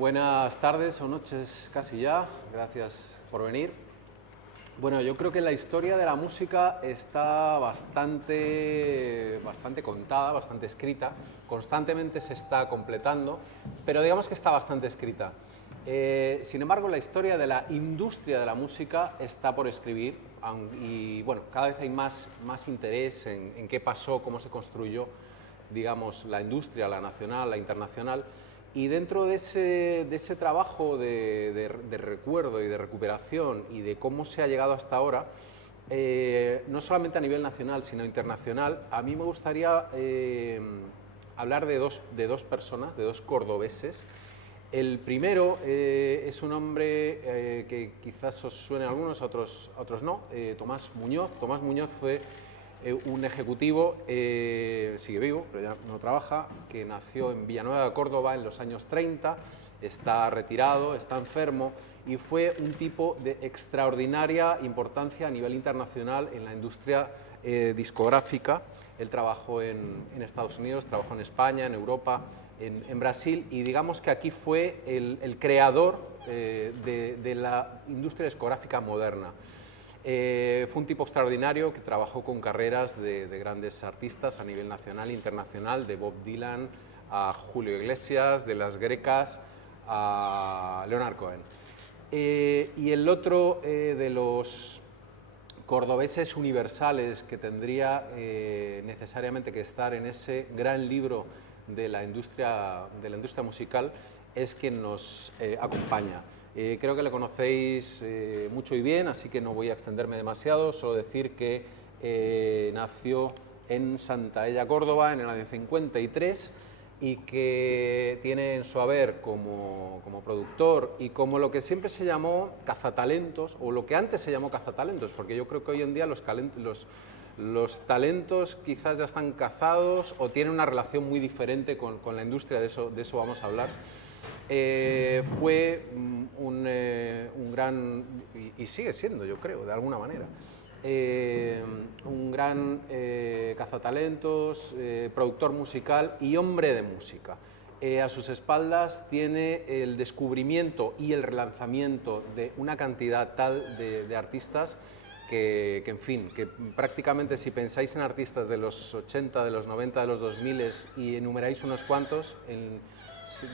Buenas tardes o noches casi ya, gracias por venir. Bueno, yo creo que la historia de la música está bastante contada, bastante escrita, constantemente se está completando, pero digamos que está bastante escrita. Sin embargo, la historia de la industria de la música está por escribir y bueno, cada vez hay más interés en qué pasó, cómo se construyó, digamos, la industria, la nacional, la internacional. Y dentro de ese trabajo de recuerdo y de recuperación y de cómo se ha llegado hasta ahora, no solamente a nivel nacional, sino internacional, a mí me gustaría hablar de dos personas, de dos cordobeses. El primero es un hombre que quizás os suene a algunos, a otros no, Tomás Muñoz. Tomás Muñoz fue un ejecutivo, sigue vivo, pero ya no trabaja, que nació en Villanueva de Córdoba en los años 30, está retirado, está enfermo y fue un tipo de extraordinaria importancia a nivel internacional en la industria discográfica. Él trabajó en Estados Unidos, trabajó en España, en Europa, en Brasil, y digamos que aquí fue el creador de la industria discográfica moderna. Fue un tipo extraordinario que trabajó con carreras de grandes artistas a nivel nacional e internacional, de Bob Dylan a Julio Iglesias, de Las Grecas a Leonard Cohen. Y el otro de los cordobeses universales que tendría necesariamente que estar en ese gran libro de la industria musical es quien nos acompaña. Creo que le conocéis mucho y bien, así que no voy a extenderme demasiado, solo decir que nació en Santaella, Córdoba, en el año 53 y que tiene en su haber como productor y como lo que siempre se llamó cazatalentos, o lo que antes se llamó cazatalentos, porque yo creo que hoy en día los talentos quizás ya están cazados o tienen una relación muy diferente con la industria, de eso vamos a hablar. Fue un gran, y sigue siendo, yo creo, de alguna manera, un gran cazatalentos, productor musical y hombre de música. A sus espaldas tiene el descubrimiento y el relanzamiento de una cantidad tal de artistas que, en fin, que prácticamente si pensáis en artistas de los 80, de los 90, de los 2000 y enumeráis unos cuantos,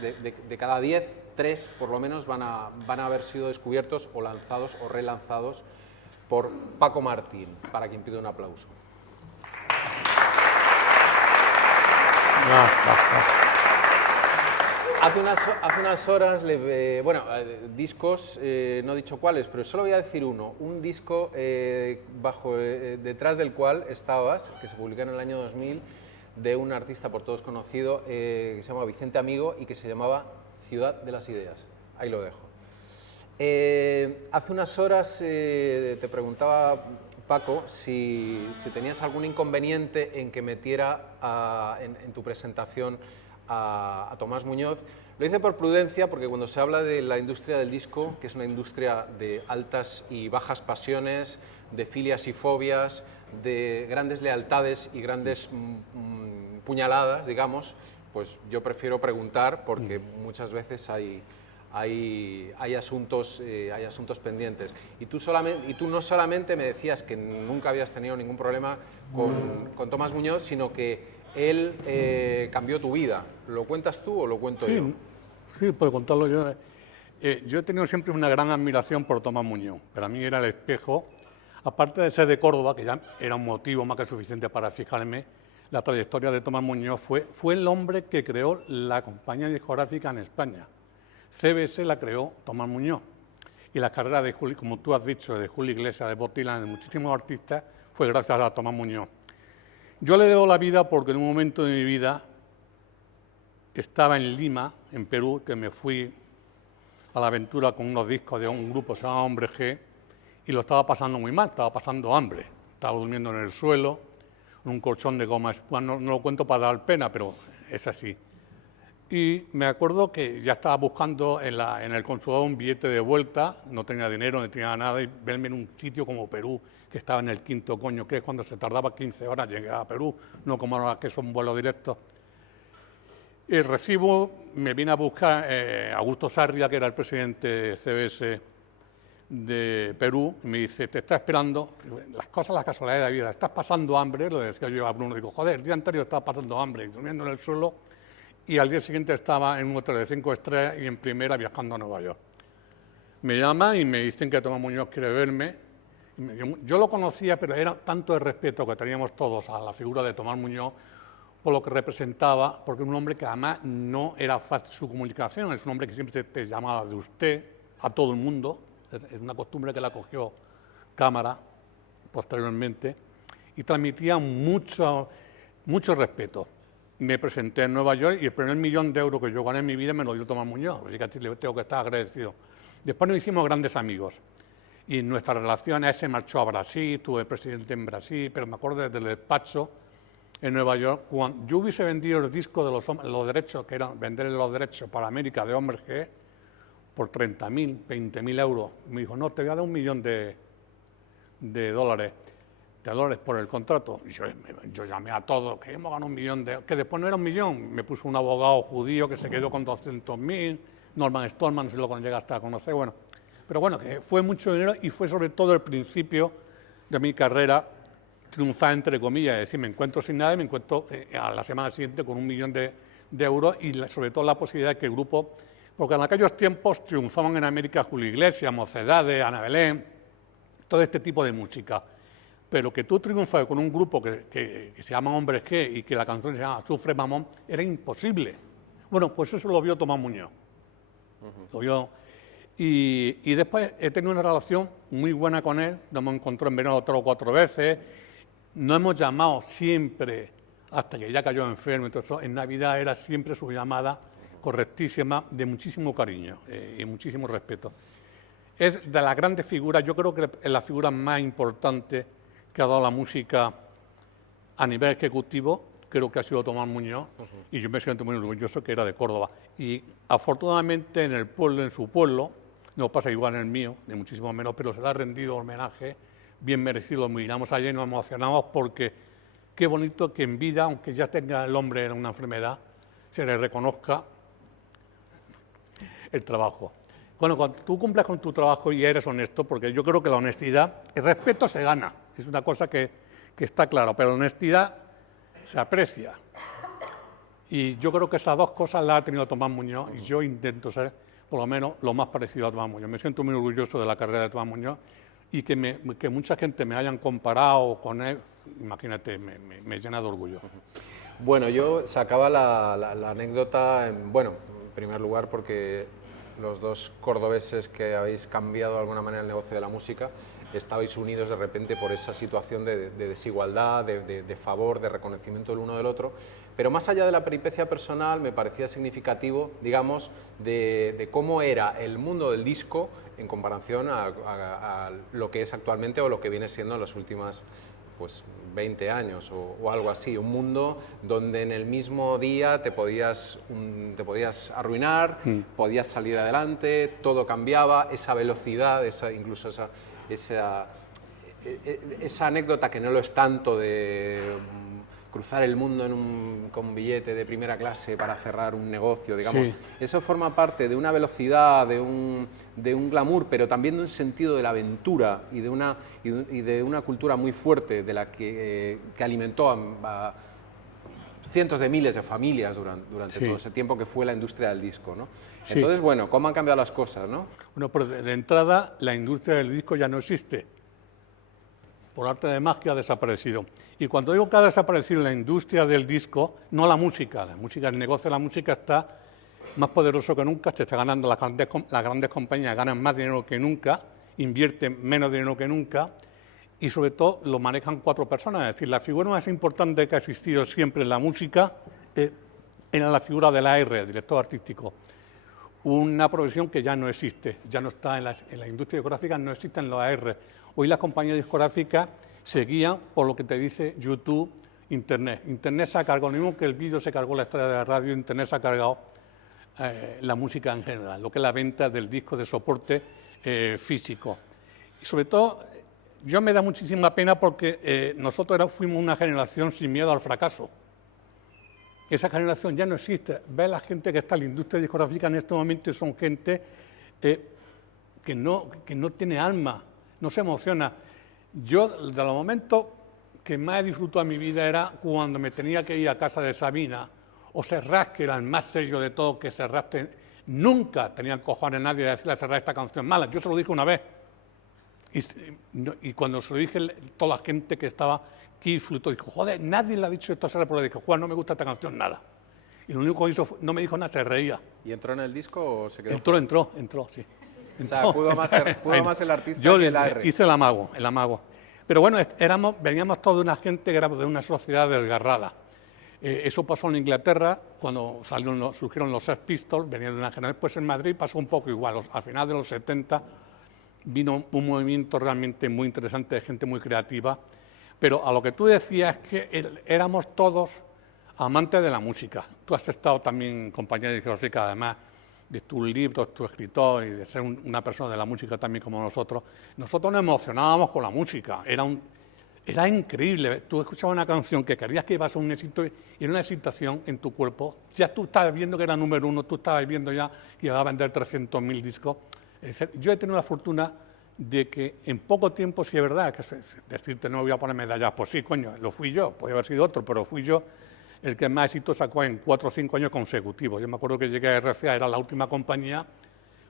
de cada 10, 3 por lo menos van a haber sido descubiertos o lanzados o relanzados por Paco Martín, para quien pido un aplauso. Hace unas horas, discos, no he dicho cuáles, pero solo voy a decir uno. Un disco detrás del cual estabas, que se publicó en el año 2000, de un artista por todos conocido, que se llama Vicente Amigo y que se llamaba Ciudad de las Ideas. Ahí lo dejo. Hace unas horas te preguntaba, Paco, si tenías algún inconveniente en que metiera en tu presentación a Tomás Muñoz. Lo hice por prudencia, porque cuando se habla de la industria del disco, que es una industria de altas y bajas pasiones, de filias y fobias, de grandes lealtades y grandes puñaladas, digamos, pues yo prefiero preguntar, porque muchas veces hay asuntos pendientes. Y tú no solamente me decías que nunca habías tenido ningún problema con Tomás Muñoz, sino que él cambió tu vida. ¿Lo cuentas tú o lo cuento yo? Sí, puedo contarlo yo. Yo he tenido siempre una gran admiración por Tomás Muñoz. Para mí era el espejo, aparte de ser de Córdoba, que ya era un motivo más que suficiente para fijarme. La trayectoria de Tomás Muñoz fue el hombre que creó la compañía discográfica en España. CBS la creó Tomás Muñoz. Y la carrera de Julio, como tú has dicho, de Julio Iglesias, de Bob Dylan, de muchísimos artistas, fue gracias a Tomás Muñoz. Yo le debo la vida porque en un momento de mi vida estaba en Lima, en Perú, que me fui a la aventura con unos discos de un grupo que se llama Hombre G, y lo estaba pasando muy mal, estaba pasando hambre. Estaba durmiendo en el suelo, en un colchón de goma espuma. No lo cuento para dar pena, pero es así. Y me acuerdo que ya estaba buscando en el consulado un billete de vuelta, no tenía dinero, no tenía nada, y verme en un sitio como Perú, que estaba en el quinto coño, que es cuando se tardaba 15 horas llegar a Perú, no como ahora que son vuelos directos. El recibo me viene a buscar Augusto Sarria, que era el presidente de CBS de Perú, y me dice, te está esperando, las cosas, las casualidades de la vida, estás pasando hambre, lo decía yo a Bruno, digo, joder, el día anterior estaba pasando hambre, durmiendo en el suelo, y al día siguiente estaba en un hotel de 5 estrellas y en primera viajando a Nueva York. Me llaman y me dicen que Tomás Muñoz quiere verme. Yo lo conocía, pero era tanto el respeto que teníamos todos a la figura de Tomás Muñoz, por lo que representaba, porque es un hombre que además no era fácil su comunicación, es un hombre que siempre te llamaba de usted a todo el mundo, es una costumbre que la cogió Cámara posteriormente, y transmitía mucho respeto. Me presenté en Nueva York y el primer €1.000.000 que yo gané en mi vida me lo dio Tomás Muñoz, así que así le tengo que estar agradecido. Después nos hicimos grandes amigos, y nuestra relación, él se marchó a Brasil, tuve presidente en Brasil, pero me acuerdo desde el despacho en Nueva York, cuando yo hubiese vendido el disco de los derechos, que eran vender los derechos para América de Hombres G, por 30.000, 20.000 euros. Me dijo, no, te voy a dar $1.000.000 de dólares por el contrato. Y yo llamé a todos, que hemos ganado $1.000.000, que después no era $1.000.000. Me puso un abogado judío que se quedó con 200.000, Norman Stallman, si lo llegaste a conocer, bueno. Pero bueno, que fue mucho dinero y fue sobre todo el principio de mi carrera triunfar, entre comillas, es decir, me encuentro sin nada y me encuentro a la semana siguiente con $1.000.000 de euros y sobre todo la posibilidad de que el grupo, porque en aquellos tiempos triunfaban en América Julio Iglesias, Mocedades, Ana Belén, todo este tipo de música. Pero que tú triunfas con un grupo que se llama Hombres G y que la canción se llama Sufre Mamón, era imposible. Bueno, pues eso lo vio Tomás Muñoz. Lo vio. Y después he tenido una relación muy buena con él, nos hemos encontrado en verano 3 o 4 veces, nos hemos llamado siempre, hasta que ya cayó enfermo, entonces en Navidad era siempre su llamada correctísima, de muchísimo cariño y muchísimo respeto. Es de las grandes figuras, yo creo que es la figura más importante que ha dado la música a nivel ejecutivo, creo que ha sido Tomás Muñoz, y yo me siento muy orgulloso que era de Córdoba. Y afortunadamente en el pueblo, en su pueblo, no pasa igual en el mío, ni muchísimo menos, pero se le ha rendido homenaje bien merecido. Miramos allí y nos emocionamos porque qué bonito que en vida, aunque ya tenga el hombre una enfermedad, se le reconozca el trabajo. Bueno, cuando tú cumples con tu trabajo y eres honesto, porque yo creo que la honestidad, el respeto se gana, es una cosa que está claro, pero la honestidad se aprecia. Y yo creo que esas dos cosas las ha tenido Tomás Muñoz y yo intento ser, por lo menos, lo más parecido a Tomás Muñoz. Me siento muy orgulloso de la carrera de Tomás Muñoz y que mucha gente me hayan comparado con él, imagínate, me llena de orgullo. Bueno, yo sacaba la anécdota, en primer lugar porque los dos cordobeses que habéis cambiado de alguna manera el negocio de la música, estabais unidos de repente por esa situación de desigualdad, de favor, de reconocimiento del uno del otro, pero más allá de la peripecia personal me parecía significativo, digamos, de cómo era el mundo del disco en comparación a lo que es actualmente o lo que viene siendo en las últimas 20 años o algo así, un mundo donde en el mismo día te podías arruinar, podías salir adelante, todo cambiaba, esa velocidad, incluso esa anécdota que no lo es tanto de cruzar el mundo con un billete de primera clase para cerrar un negocio, digamos, eso forma parte de una velocidad, de un glamour, pero también de un sentido de la aventura y de una cultura muy fuerte de la que alimentó a cientos de miles de familias durante todo ese tiempo que fue la industria del disco, ¿no? Entonces, bueno, ¿cómo han cambiado las cosas, no? Bueno, pero de entrada la industria del disco ya no existe. Por arte de magia ha desaparecido. Y cuando digo que ha desaparecido la industria del disco, no la música, el negocio de la música está más poderoso que nunca, se está ganando, las grandes compañías ganan más dinero que nunca, invierten menos dinero que nunca y sobre todo lo manejan 4 personas. Es decir, la figura más importante que ha existido siempre en la música era la figura del AR, el director artístico. Una profesión que ya no existe, ya no está en la industria discográfica, no existen los AR. Hoy las compañías discográficas se guían por lo que te dice YouTube, Internet. Internet se ha cargado, lo mismo que el vídeo se cargó la estrella de la radio, Internet se ha cargado la música en general, lo que es la venta del disco de soporte físico. Y sobre todo, yo me da muchísima pena porque nosotros fuimos una generación sin miedo al fracaso. esa generación ya no existe. Ve la gente que está en la industria discográfica en este momento y son gente que no tiene alma, no se emociona. Yo, de los momentos que más he disfrutado en mi vida era cuando me tenía que ir a casa de Sabina o Serrat, que era el más serio de todo, que Serrat nunca tenía cojones nadie de decirle a Serrat esta canción mala. Yo se lo dije una vez. Y cuando se lo dije, toda la gente que estaba aquí disfrutó. Dijo, joder, nadie le ha dicho esto a Serrat, pero le dijo, Juan, no me gusta esta canción, nada. Y lo único que hizo, no me dijo nada, se reía. ¿Y entró en el disco o se quedó? Entró, sí. O sea, pudo más el artista yo que el AR. Hice el amago. Pero bueno, veníamos todos de una gente que era de una sociedad desgarrada. Eso pasó en Inglaterra, cuando surgieron los Sex Pistols, venían de una generación. Pues en Madrid pasó un poco igual. Al final de los 70 vino un movimiento realmente muy interesante de gente muy creativa. Pero a lo que tú decías es que éramos todos amantes de la música. Tú has estado también compañía discográfica, además de tus libros, tu escritor y de ser una persona de la música también como nosotros. Nosotros nos emocionábamos con la música. Era increíble. Tú escuchabas una canción que querías que iba a ser un éxito y era una excitación en tu cuerpo. Ya tú estabas viendo que era número uno, tú estabas viendo ya que iba a vender 300.000 discos. Yo he tenido la fortuna de que en poco tiempo, si es verdad, que decirte no voy a poner medallas, pues sí, coño, lo fui yo, podría haber sido otro, pero fui yo el que más éxito sacó en 4 o 5 años consecutivos. Yo me acuerdo que llegué a RCA, era la última compañía,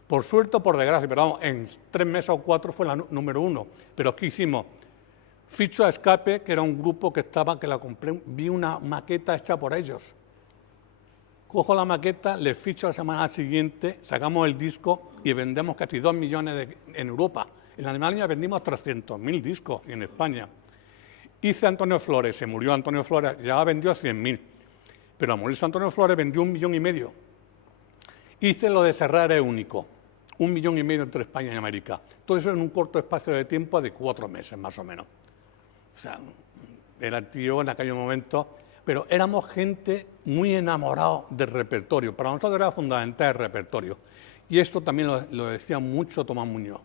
por suerte o por desgracia, pero vamos, en 3 meses o 4 fue la número 1. Pero ¿qué hicimos? Ficho a Escape, que era un grupo que la compré, vi una maqueta hecha por ellos. Cojo la maqueta, les ficho la semana siguiente, sacamos el disco y vendemos casi 2 millones en Europa. En Alemania vendimos 300.000 discos y en España. Hice Antonio Flores, se murió Antonio Flores, ya vendió 100.000. Pero al morirse Antonio Flores vendió 1,5 millones. Hice lo de Serrat es único, 1,5 millones entre España y América. Todo eso en un corto espacio de tiempo de 4 meses más o menos. O sea, era el tío en aquel momento, pero éramos gente muy enamorados del repertorio. Para nosotros era fundamental el repertorio. Y esto también lo decía mucho Tomás Muñoz.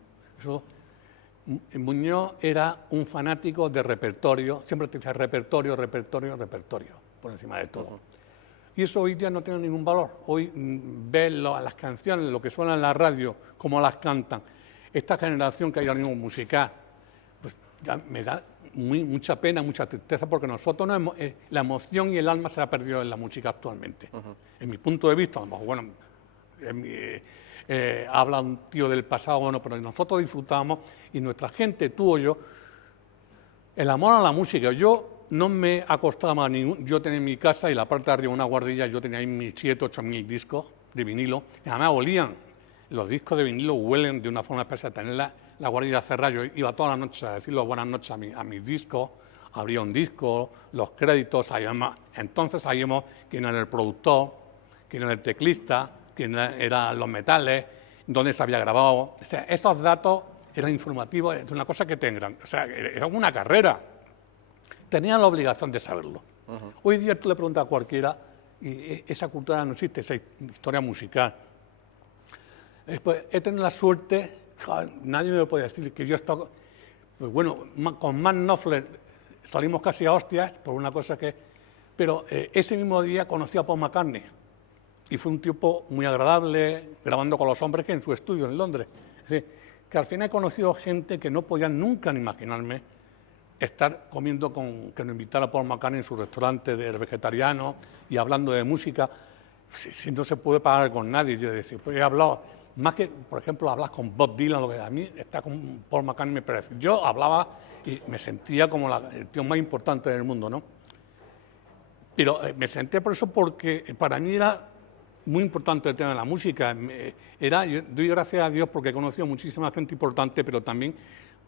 Muñoz era un fanático de repertorio, siempre te decía repertorio, por encima de todo. Y eso hoy día no tiene ningún valor. Hoy ves las canciones, lo que suena en la radio, cómo las cantan. Esta generación que hay ahora mismo musical, pues ya me da mucha pena, mucha tristeza, porque nosotros la emoción y el alma se ha perdido en la música actualmente. En mi punto de vista, a lo mejor, bueno, habla un tío del pasado, bueno, pero nosotros disfrutamos y nuestra gente, tú o yo, el amor a la música. Yo no me acostaba yo tenía en mi casa y la parte de arriba una guardilla, yo tenía ahí mis 7.000 o 8.000 discos de vinilo, y además olían. Los discos de vinilo huelen de una forma especial, tener la guardilla cerrada. Yo iba toda la noche a decir las buenas noches a mis discos, abría un disco, los créditos, entonces sabíamos quién era el productor, quién era el teclista, quién eran los metales, dónde se había grabado. O sea, esos datos eran informativos, es una cosa que tengan. O sea, era una carrera. Tenían la obligación de saberlo. Hoy día tú le preguntas a cualquiera y esa cultura no existe, esa historia musical. Después, he tenido la suerte, nadie me lo puede decir, que yo he estado, pues bueno, con Mark Knopfler salimos casi a hostias por una cosa que... Pero ese mismo día conocí a Paul McCartney y fue un tipo muy agradable, grabando con los hombres que en su estudio en Londres. Es decir, que al final he conocido gente que no podía nunca ni imaginarme estar comiendo que nos invitara Paul McCartney en su restaurante de vegetariano y hablando de música, si no se puede pagar con nadie. Yo decía, pues he hablado, más que, por ejemplo, hablas con Bob Dylan, lo que a mí está con Paul McCartney me parece. Yo hablaba y me sentía como el tío más importante del mundo, ¿no? Pero me senté por eso porque para mí era muy importante el tema de la música. Yo doy gracias a Dios porque he conocido muchísima gente importante, pero también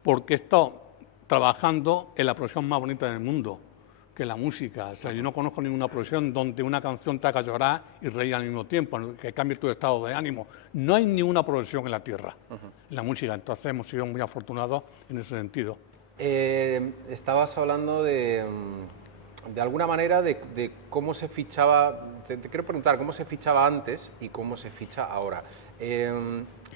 porque he estado trabajando en la profesión más bonita del mundo, que es la música. O sea, yo no conozco ninguna profesión donde una canción te haga llorar y reír al mismo tiempo, que cambie tu estado de ánimo. No hay ninguna profesión en la tierra, en la música. Entonces hemos sido muy afortunados en ese sentido. Estabas hablando de alguna manera de cómo se fichaba. Te quiero preguntar cómo se fichaba antes y cómo se ficha ahora.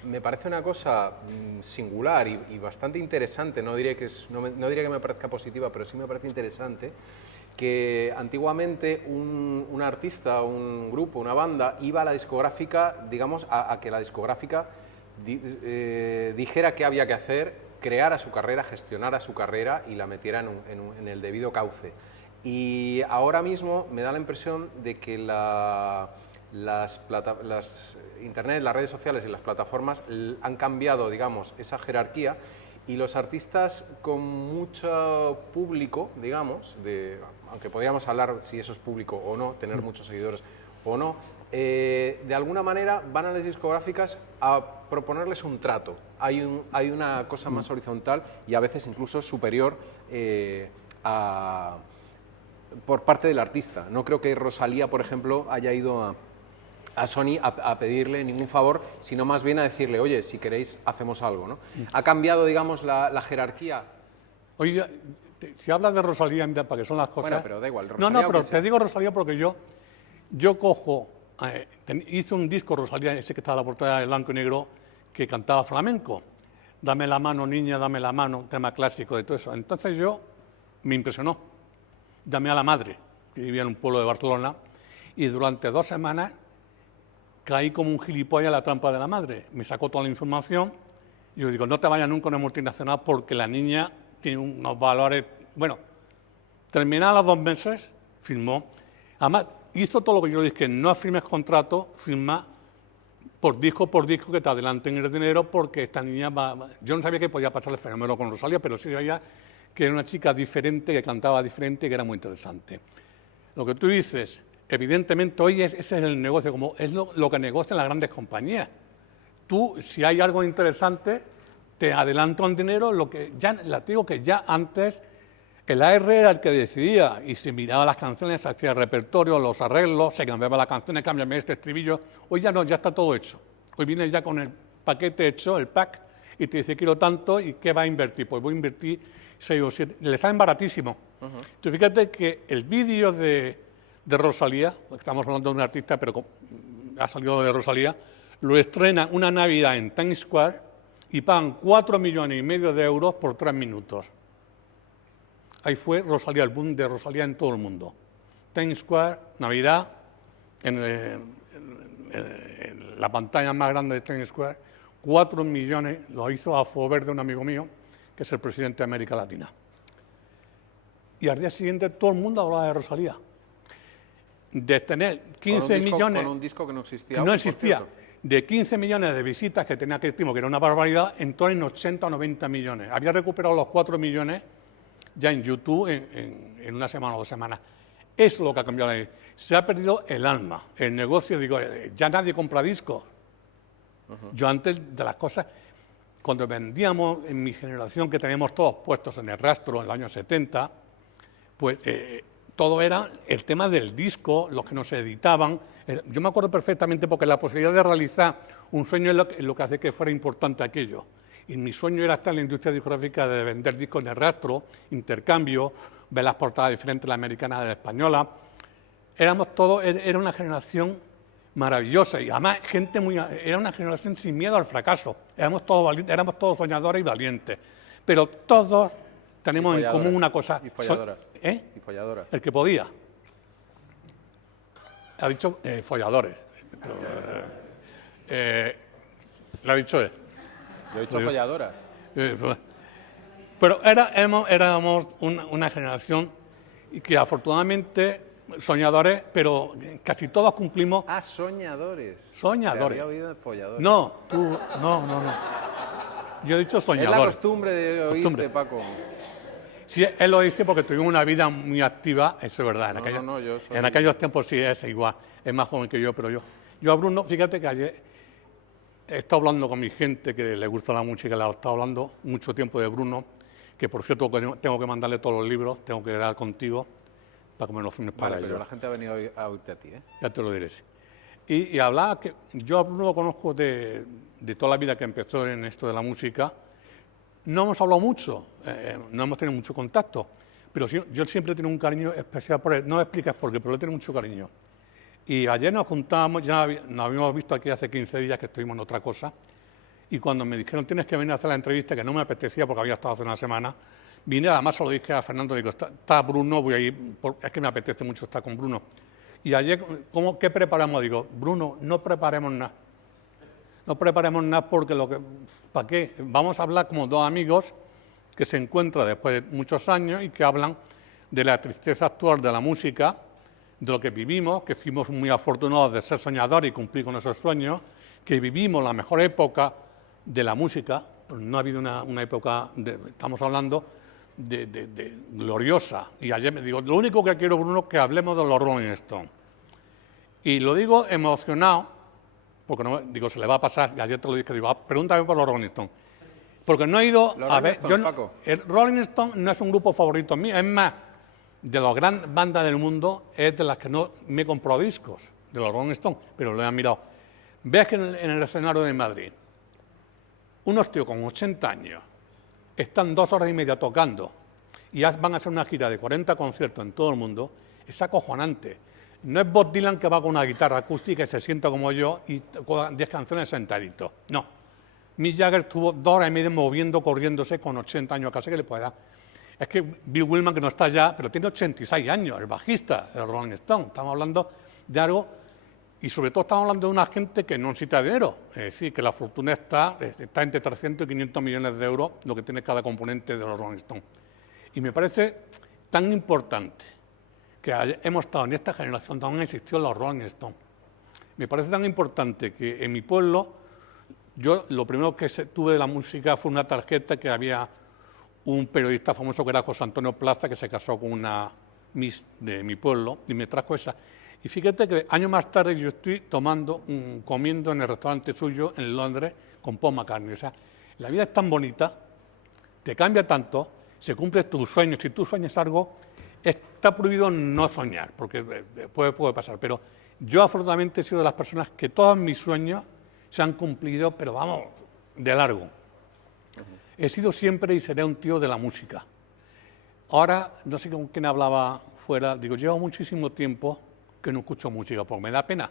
Me parece una cosa singular y bastante interesante, no diré que me parezca positiva, pero sí me parece interesante que antiguamente un artista, un grupo, una banda iba a la discográfica, digamos, a que la discográfica dijera qué había que hacer, creara su carrera, gestionara su carrera y la metiera en el debido cauce. Y ahora mismo me da la impresión de que Internet, las redes sociales y las plataformas han cambiado, digamos, esa jerarquía, y los artistas con mucho público, digamos, aunque podríamos hablar si eso es público o no, tener muchos seguidores o no, de alguna manera van a las discográficas a proponerles un trato. Hay una cosa más horizontal y a veces incluso superior por parte del artista. No creo que Rosalía, por ejemplo, haya ido a Sony a pedirle ningún favor, sino más bien a decirle, oye, si queréis, hacemos algo, ¿no? Ha cambiado, digamos, la jerarquía. Oye, si hablas de Rosalía, mira, para que son las cosas... Bueno, pero da igual, Rosalía. No, pero te digo Rosalía porque yo cojo... hice un disco, Rosalía, ese que está a la portada de blanco y negro, que cantaba flamenco. Dame la mano, niña, dame la mano, tema clásico de todo eso. Entonces me impresionó. Llamé a la madre, que vivía en un pueblo de Barcelona, y durante 2 semanas caí como un gilipollas a la trampa de la madre. Me sacó toda la información y yo digo, no te vayas nunca a una multinacional porque la niña tiene unos valores... Bueno, terminada los 2 meses, firmó. Además, hizo todo lo que yo le dije, no firmes contrato, firma por disco que te adelanten el dinero porque esta niña va... Yo no sabía que podía pasar el fenómeno con Rosalía, pero sí sabía que era una chica diferente, que cantaba diferente, que era muy interesante. Lo que tú dices, evidentemente hoy ese es el negocio, como es lo que negocian las grandes compañías. Tú, si hay algo interesante, te adelantan dinero, lo que ya, te digo que ya antes el AR era el que decidía y se miraba las canciones, se hacía el repertorio, los arreglos, se cambiaba las canciones, cámbiame este estribillo. Hoy ya no, ya está todo hecho. Hoy viene ya con el paquete hecho, el pack, y te dice quiero tanto y ¿qué va a invertir? Pues voy a invertir 6 o 7, le salen baratísimo. Entonces fíjate que el vídeo de Rosalía, estamos hablando de un artista, pero ha salido de Rosalía, lo estrena una Navidad en Times Square y pagan 4,5 millones de euros por 3 minutos. Ahí fue Rosalía, el boom de Rosalía en todo el mundo. Times Square, Navidad, en la pantalla más grande de Times Square, 4 millones, lo hizo a favor de un amigo mío, que es el presidente de América Latina. Y al día siguiente todo el mundo hablaba de Rosalía. De tener 15 millones... Con un disco que no existía. No existía. De 15 millones de visitas que tenía que estimo, que era una barbaridad, entró en 80 o 90 millones. Había recuperado los 4 millones ya en YouTube en 1 semana o 2 semanas. Eso es lo que ha cambiado. Se ha perdido el alma, el negocio. Digo, ya nadie compra discos. Yo antes de las cosas... Cuando vendíamos, en mi generación, que teníamos todos puestos en el rastro en los años 70, pues todo era el tema del disco, los que nos editaban. Yo me acuerdo perfectamente porque la posibilidad de realizar un sueño es lo que hace que fuera importante aquello. Y mi sueño era estar en la industria discográfica de vender discos en el rastro, intercambio, ver las portadas diferentes, la americana de la española. Éramos todos, era una generación maravillosa y además era una generación sin miedo al fracaso. Éramos todos soñadores y valientes, pero todos tenemos en común una cosa. Y folladoras. Y folladoras. El que podía. Ha dicho folladores. Lo ha dicho él. Lo he dicho folladoras. Pero éramos una generación que afortunadamente... soñadores, pero casi todos cumplimos... Ah, soñadores. Soñadores. Te había oído folladores. No, tú... No. Yo he dicho soñadores. Es la costumbre de oírte, Paco. Sí, él lo dice porque tuvimos una vida muy activa, eso es verdad. En aquellos tiempos sí es igual. Es más joven que yo, pero yo a Bruno, fíjate que ayer he estado hablando con mi gente que le gusta la música, le he estado hablando mucho tiempo de Bruno, que por cierto tengo que mandarle todos los libros, tengo que quedar contigo, para que me lo firmes para ello. pero la gente ha venido a oírte a ti, ¿eh? Ya te lo diré, sí. Y hablaba que yo a Bruno lo conozco de toda la vida que empezó en esto de la música. No hemos hablado mucho, no hemos tenido mucho contacto, pero sí, yo siempre he tenido un cariño especial por él. No me explicas por qué, pero le tengo mucho cariño. Y ayer nos juntábamos, ya nos habíamos visto aquí hace 15 días que estuvimos en otra cosa, y cuando me dijeron tienes que venir a hacer la entrevista, que no me apetecía porque había estado hace una semana, Vine, además se lo dije a Fernando, digo, está Bruno, voy a ir, es que me apetece mucho estar con Bruno. Y ayer, ¿qué preparamos? Digo, Bruno, no preparemos nada. No preparemos nada porque ¿para qué? Vamos a hablar como dos amigos que se encuentran después de muchos años y que hablan de la tristeza actual de la música, de lo que vivimos, que fuimos muy afortunados de ser soñadores y cumplir con esos sueños, que vivimos la mejor época de la música, no ha habido una época, estamos hablando de gloriosa. Y ayer me digo, lo único que quiero, Bruno, es que hablemos de los Rolling Stones. Y lo digo emocionado, porque no, digo, se le va a pasar, y ayer te lo dije, digo, pregúntame por los Rolling Stones. Porque no he ido a ver, el Rolling Stone no es un grupo favorito mío, es más, de las grandes bandas del mundo, es de las que no me he comprado discos, de los Rolling Stones, pero lo he mirado. Ves que en el escenario de Madrid, unos tíos con 80 años están 2 horas y media tocando y van a hacer una gira de 40 conciertos en todo el mundo, es acojonante. No es Bob Dylan que va con una guitarra acústica y se sienta como yo y toca 10 canciones sentadito. No. Mick Jagger estuvo 2 horas y media moviendo, corriéndose con 80 años, casi que le puede dar. Es que Bill Wyman, que no está ya, pero tiene 86 años, el bajista del Rolling Stone. Estamos hablando de algo, y sobre todo estamos hablando de una gente que no necesita dinero. Es decir, que la fortuna está entre 300 y 500 millones de euros, lo que tiene cada componente de los Rolling Stone. Y me parece tan importante que hemos estado en esta generación donde han existido los Rolling Stones. Me parece tan importante que en mi pueblo, yo lo primero que tuve de la música fue una tarjeta que había un periodista famoso que era José Antonio Plaza, que se casó con una Miss de mi pueblo y me trajo esa. Y fíjate que años más tarde yo estoy comiendo en el restaurante suyo en Londres con Paul McCartney. O sea, la vida es tan bonita, te cambia tanto, se cumplen tus sueños. Si tú sueñas algo, está prohibido no soñar, porque puede pasar. Pero yo afortunadamente he sido de las personas que todos mis sueños se han cumplido, pero vamos, de largo. He sido siempre y seré un tío de la música. Ahora, no sé con quién hablaba fuera, digo, llevo muchísimo tiempo que no escucho música, porque me da pena.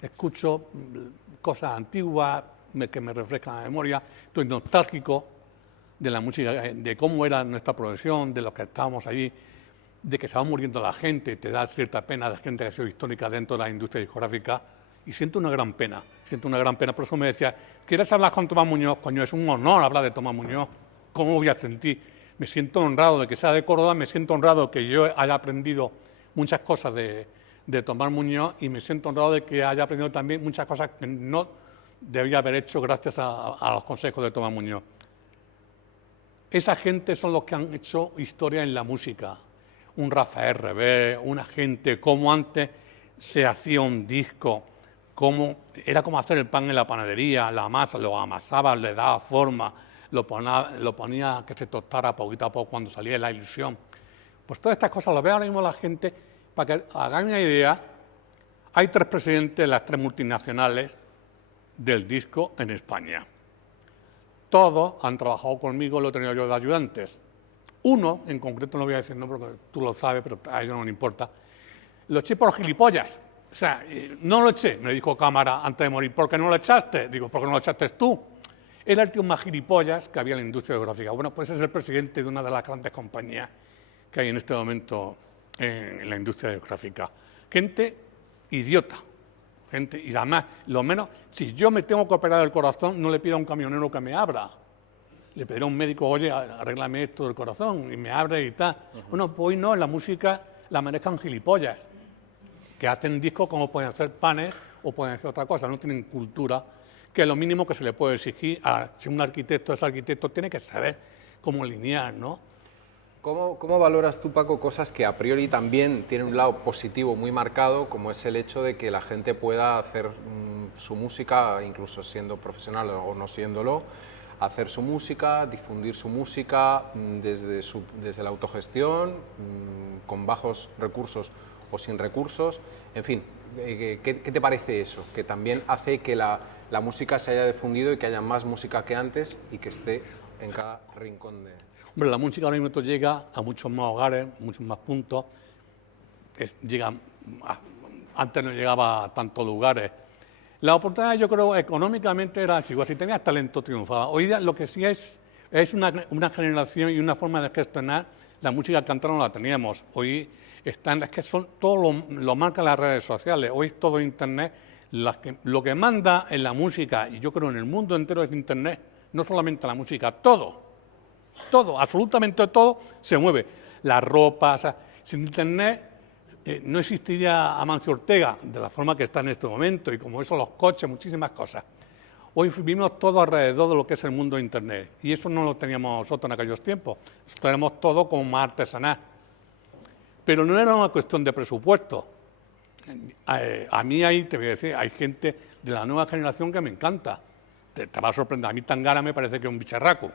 Escucho cosas antiguas que me refrescan la memoria, estoy nostálgico de la música, de cómo era nuestra profesión, de los que estábamos allí, de que se va muriendo la gente, te da cierta pena de gente que ha sido histórica dentro de la industria discográfica, y siento una gran pena, por eso me decía, ¿quieres hablar con Tomás Muñoz? Coño, es un honor hablar de Tomás Muñoz, ¿cómo voy a sentir? Me siento honrado de que sea de Córdoba, me siento honrado de que yo haya aprendido muchas cosas de Tomás Muñoz y me siento honrado de que haya aprendido también muchas cosas que no debía haber hecho gracias a los consejos de Tomás Muñoz. Esa gente son los que han hecho historia en la música. Un Rafael Revés, una gente, como antes se hacía un disco, era como hacer el pan en la panadería, la masa, lo amasaba, le daba forma, lo ponía que se tostara poquito a poco cuando salía la ilusión. Pues todas estas cosas lo ve ahora mismo la gente, para que hagan una idea, hay 3 presidentes de las 3 multinacionales del disco en España. Todos han trabajado conmigo, lo he tenido yo de ayudantes. Uno, en concreto no voy a decir nombre porque tú lo sabes, pero a ellos no le importa, lo eché por gilipollas. O sea, no lo eché, me dijo Cámara antes de morir. ¿Por qué no lo echaste? Digo, ¿por qué no lo echaste tú? Era el tío más gilipollas que había en la industria discográfica. Bueno, pues es el presidente de una de las grandes compañías que hay en este momento en la industria discográfica. Gente idiota. Y además, lo menos, si yo me tengo que operar el corazón, no le pido a un camionero que me abra. Le pediré a un médico, oye, arréglame esto del corazón, y me abre y tal. Bueno, pues hoy no, en la música la manejan gilipollas, que hacen discos como pueden hacer panes o pueden hacer otra cosa, no tienen cultura, que es lo mínimo que se le puede exigir si un arquitecto es arquitecto, tiene que saber cómo linear, ¿no? ¿Cómo valoras tú, Paco, cosas que a priori también tienen un lado positivo muy marcado, como es el hecho de que la gente pueda hacer su música, incluso siendo profesional o no siéndolo, hacer su música, difundir su música desde la autogestión, con bajos recursos o sin recursos? En fin, ¿qué te parece eso? Que también hace que la música se haya difundido y que haya más música que antes y que esté en cada rincón de... Hombre, la música ahora mismo llega a muchos más hogares, muchos más puntos. Antes no llegaba a tantos lugares. La oportunidad, yo creo, económicamente era igual. Si tenías talento, triunfaba. Hoy día lo que sí es Es una generación y una forma de gestionar la música que antes no la teníamos. Hoy están, es que son todo lo marcan las redes sociales, hoy es todo Internet. Lo que manda en la música, y yo creo en el mundo entero, es Internet, no solamente la música, todo, absolutamente todo se mueve. La ropa, o sea, sin Internet no existiría Amancio Ortega de la forma que está en este momento, y como eso los coches, muchísimas cosas. Hoy vivimos todo alrededor de lo que es el mundo de Internet, y eso no lo teníamos nosotros en aquellos tiempos. Tenemos todo como más artesanal. Pero no era una cuestión de presupuesto. A mí ahí, te voy a decir, hay gente de la nueva generación que me encanta. Te va a sorprender. A mí Tangana me parece que es un bicharraco.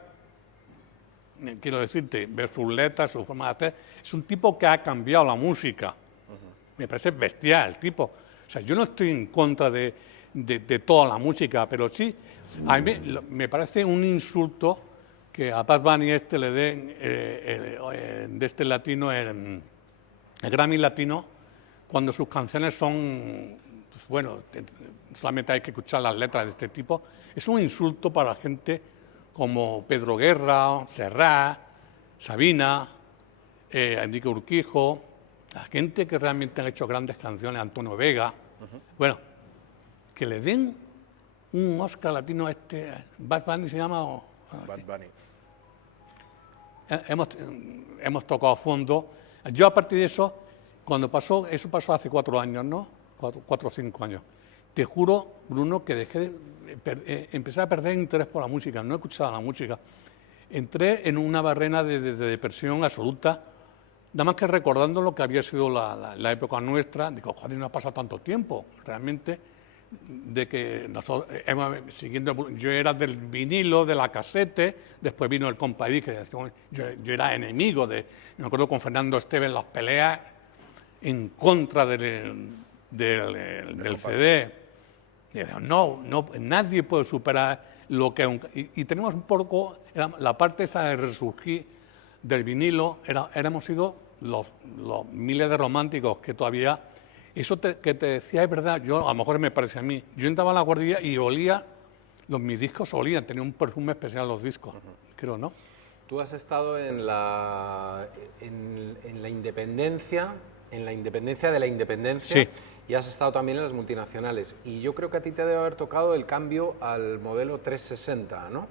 Quiero decirte, ver sus letras, su forma de hacer. Es un tipo que ha cambiado la música. Me parece bestial el tipo. O sea, yo no estoy en contra de toda la música, pero sí, a mí me parece un insulto que a Bad Bunny le den de este latino el Grammy latino, cuando sus canciones son, pues bueno, solamente hay que escuchar las letras de este tipo. Es un insulto para la gente como Pedro Guerra, Serrat, Sabina, Enrique Urquijo, la gente que realmente han hecho grandes canciones, Antonio Vega. Bueno, que le den un Oscar latino a este, Bad Bunny se llama. Bad Bunny. Hemos tocado a fondo. Yo a partir de eso, eso pasó hace 4 años, ¿no? 4 o 5 años. Te juro, Bruno, que empecé a perder interés por la música, no escuchaba la música. Entré en una barrena de depresión absoluta, nada más que recordando lo que había sido la época nuestra. Digo, joder, no ha pasado tanto tiempo, realmente, de que nosotros, yo era del vinilo, de la casete, después vino el compadí, que yo era enemigo me acuerdo con Fernando Esteves las peleas en contra del CD. Y decía, no, nadie puede superar lo que... Y tenemos un poco, la parte esa de resurgir del vinilo, éramos sido los miles de románticos que todavía... Eso que te decía es verdad, yo a lo mejor me parece a mí. Yo entraba a la guardería y olía, mis discos olían, tenían un perfume especial los discos, creo, ¿no? Tú has estado en la independencia, de la independencia, sí. Y has estado también en las multinacionales. Y yo creo que a ti te debe haber tocado el cambio al modelo 360, ¿no?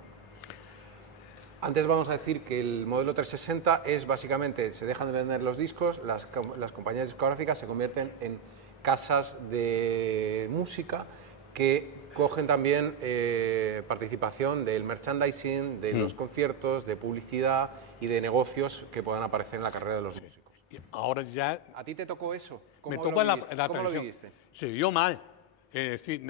Antes vamos a decir que el modelo 360 es básicamente, se dejan de vender los discos, las compañías discográficas se convierten en casas de música que cogen también participación del merchandising, de los conciertos, de publicidad y de negocios que puedan aparecer en la carrera de los músicos. Y ahora ya... ¿A ti te tocó eso? Me tocó en la ¿Cómo lo televisión. viviste? Se vio mal. Es decir,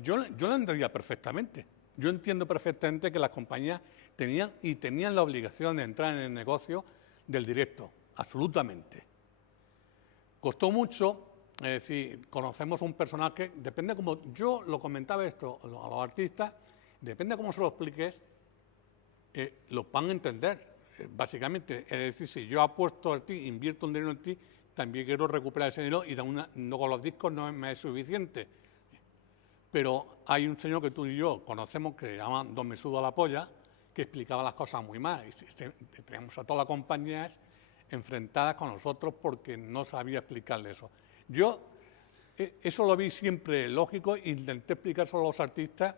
yo lo entendía perfectamente. Yo entiendo perfectamente que las compañías tenían la obligación de entrar en el negocio del directo, absolutamente. Costó mucho, es decir, conocemos un personaje, depende como, yo lo comentaba esto a los artistas, depende cómo se lo expliques, lo van a entender. Básicamente, es decir, si yo apuesto a ti, invierto un dinero en ti, también quiero recuperar ese dinero y no con los discos no me es suficiente. Pero hay un señor que tú y yo conocemos que se llama Don Mesudo a la Polla, que explicaba las cosas muy mal. Y teníamos a todas las compañías enfrentadas con nosotros porque no sabía explicarle eso. Yo eso lo vi siempre lógico, intenté explicárselo a los artistas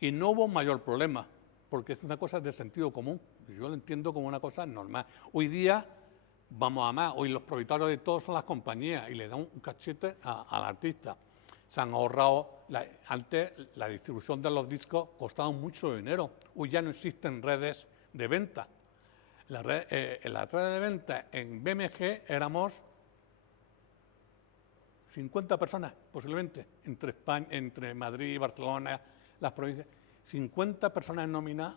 y no hubo mayor problema, porque es una cosa de sentido común. Yo lo entiendo como una cosa normal. Hoy día vamos a más, hoy los propietarios de todo son las compañías y le dan un cachete al artista. Se han ahorrado, antes la distribución de los discos costaba mucho dinero, hoy ya no existen redes de venta. En la red de venta en BMG éramos 50 personas, posiblemente, entre España, entre Madrid, Barcelona, las provincias, 50 personas nominadas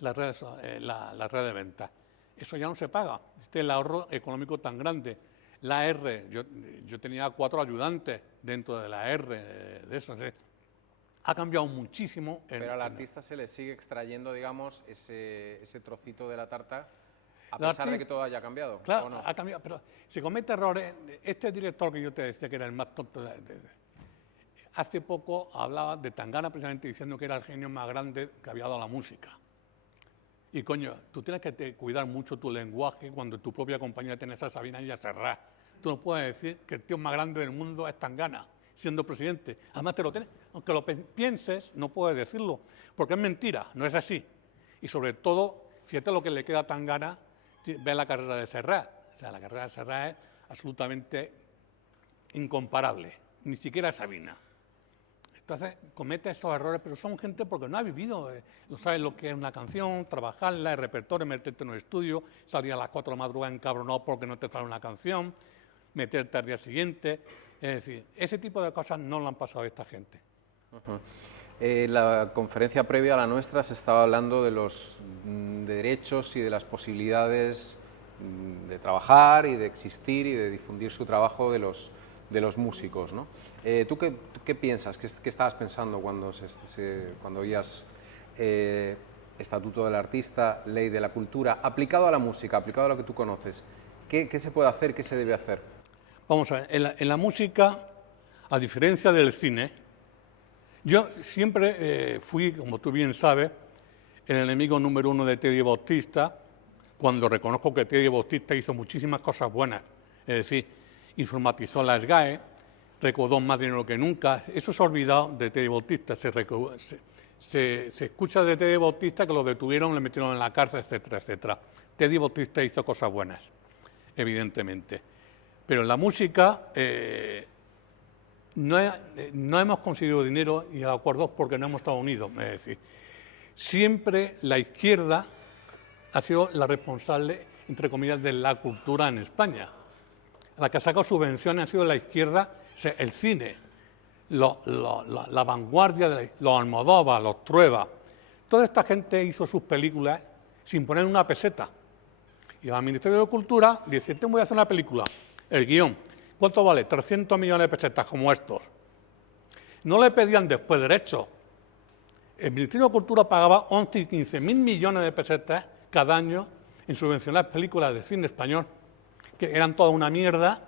la red de venta. Eso ya no se paga, este es el ahorro económico tan grande. La R, yo tenía 4 ayudantes dentro de la R de eso. Ha cambiado muchísimo. Pero al artista se le sigue extrayendo, digamos, ese trocito de la tarta, a pesar de que todo haya cambiado. Claro, ¿o no? ha cambiado, pero se comete errores. Este director que yo te decía que era el más tonto, hace poco hablaba de Tangana precisamente diciendo que era el genio más grande que había dado a la música. Y coño, tú tienes que cuidar mucho tu lenguaje cuando tu propia compañía tiene esa Sabina y a Serrat. Tú no puedes decir que el tío más grande del mundo es Tangana, siendo presidente. Además te lo tienes, aunque lo pienses, no puedes decirlo, porque es mentira, no es así. Y sobre todo, fíjate lo que le queda a Tangana, ve la carrera de Serrat. O sea, la carrera de Serrat es absolutamente incomparable, ni siquiera Sabina. Entonces comete esos errores, pero son gente porque no ha vivido, no sabe lo que es una canción, trabajarla, el repertorio, meterte en un estudio, salir a las 4 de la madrugada encabronado porque no te sale una canción, meterte al día siguiente. Es decir, ese tipo de cosas no lo han pasado a esta gente. La conferencia previa a la nuestra se estaba hablando de los derechos y de las posibilidades de trabajar y de existir y de difundir su trabajo de los músicos, ¿no? ¿Tú qué piensas? ¿Qué estabas pensando cuando oías Estatuto del Artista, Ley de la Cultura, aplicado a la música, aplicado a lo que tú conoces? ¿Qué se puede hacer? ¿Qué se debe hacer? Vamos a ver, en la música, a diferencia del cine, yo siempre fui, como tú bien sabes, el enemigo número 1 de Teddy Bautista, cuando reconozco que Teddy Bautista hizo muchísimas cosas buenas, es decir, informatizó la SGAE, recaudó más dinero que nunca. Eso se ha olvidado de Teddy Bautista. Se escucha de Teddy Bautista que lo detuvieron, le metieron en la cárcel, etcétera, etcétera. Teddy Bautista hizo cosas buenas, evidentemente. Pero en la música no hemos conseguido dinero y acuerdos porque no hemos estado unidos. Es decir, siempre la izquierda ha sido la responsable, entre comillas, de la cultura en España. La que ha sacado subvenciones ha sido la izquierda, o sea, el cine, la vanguardia, los Almodóvar, los Trueba. Toda esta gente hizo sus películas sin poner una peseta. Y al Ministerio de Cultura dice, te voy a hacer una película, el guión. ¿Cuánto vale? 300 millones de pesetas como estos. No le pedían después derechos. El Ministerio de Cultura pagaba 11 y 15 mil millones de pesetas cada año en subvencionar películas de cine español, que eran toda una mierda.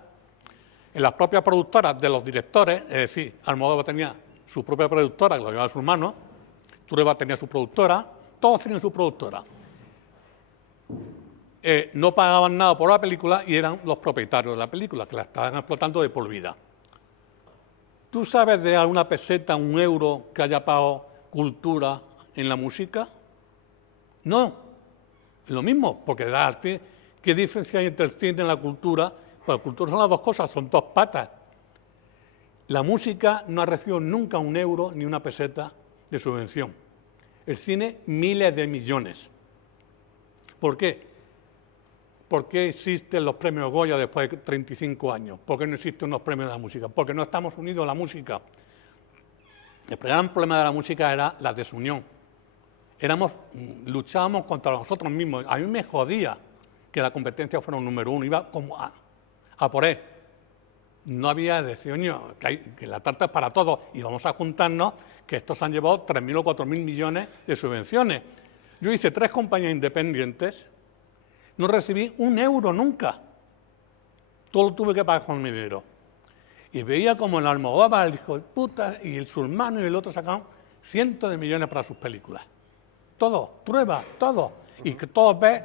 En las propias productoras de los directores, es decir, Almodóvar tenía su propia productora, que lo llevaba a sus manos, Trueba tenía su productora, todos tenían su productora. No pagaban nada por la película y eran los propietarios de la película, que la estaban explotando de por vida. ¿Tú sabes de alguna peseta, un euro que haya pagado cultura en la música? No, es lo mismo, porque da arte. ¿Qué diferencia hay entre el cine y la cultura? Pues la cultura son las dos cosas, son dos patas. La música no ha recibido nunca un euro ni una peseta de subvención. El cine, miles de millones. ¿Por qué? ¿Por qué existen los premios Goya después de 35 años? ¿Por qué no existen unos premios de la música? Porque no estamos unidos a la música. El gran problema de la música era la desunión. Luchábamos contra nosotros mismos. A mí me jodía que la competencia fuera un número 1, iba como a por él. No había decir, que la tarta es para todos y vamos a juntarnos, que estos han llevado 3.000 o 4.000 millones de subvenciones. Yo hice 3 compañías independientes, no recibí un euro nunca. Todo lo tuve que pagar con mi dinero. Y veía como el Almodóvar, el hijo de puta, y el Sulmano y el otro sacaban cientos de millones para sus películas. Todo, Trueba, todo. Y que todos ves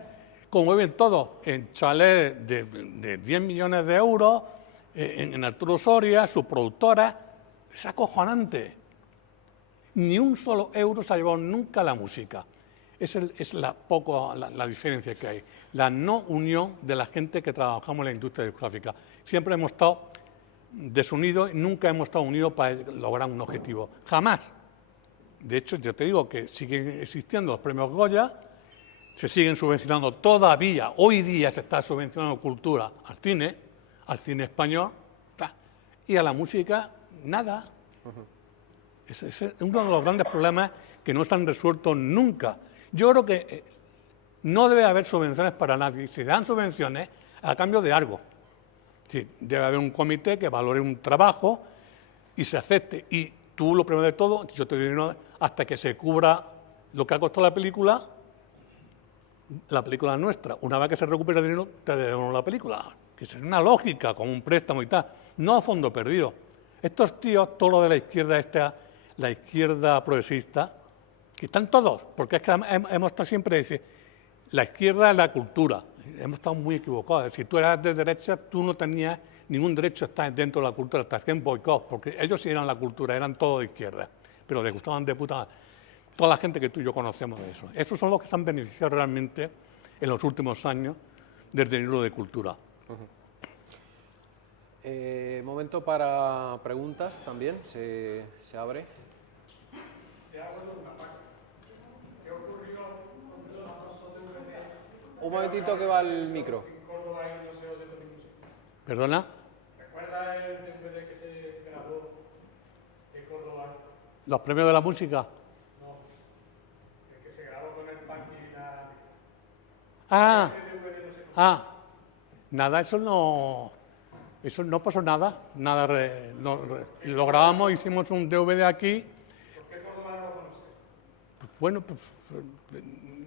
como viven todos en chalés de 10 millones de euros, en Arturo Soria, sus productoras. Es acojonante. Ni un solo euro se ha llevado nunca a la música. Es la diferencia que hay. La no unión de la gente que trabajamos en la industria discográfica. Siempre hemos estado desunidos y nunca hemos estado unidos para lograr un objetivo. Jamás. De hecho, yo te digo que siguen existiendo los premios Goya, se siguen subvencionando todavía, hoy día se está subvencionando cultura al cine español, y a la música, nada. Ese es uno de los grandes problemas que no están resueltos nunca. Yo creo que no debe haber subvenciones para nadie. Si dan subvenciones, a cambio de algo. Sí, debe haber un comité que valore un trabajo y se acepte. Y tú, lo primero de todo, yo te digo, hasta que se cubra lo que ha costado la película es nuestra. Una vez que se recupere el dinero, te debemos la película. Que es una lógica, como un préstamo y tal. No a fondo perdido. Estos tíos, todos los de la izquierda la izquierda progresista, que están todos, porque es que hemos estado siempre, dice, la izquierda es la cultura. Hemos estado muy equivocados. Si tú eras de derecha, tú no tenías ningún derecho a estar dentro de la cultura, te hacían boicot, porque ellos sí eran la cultura, eran todos de izquierda, pero les gustaban de puta madre. Toda la gente que tú y yo conocemos de eso. Esos son los que se han beneficiado realmente en los últimos años del dinero de cultura. Momento para preguntas también, se abre. Un momentito que va el micro. ¿Perdona? ¿Recuerda el DVD que se grabó de Córdoba? ¿Los premios de la música? No, el que se grabó con el punk y la... Nada, eso no pasó nada, lo grabamos, hicimos un DVD aquí. ¿Por qué Córdoba no lo conoce? Bueno, pues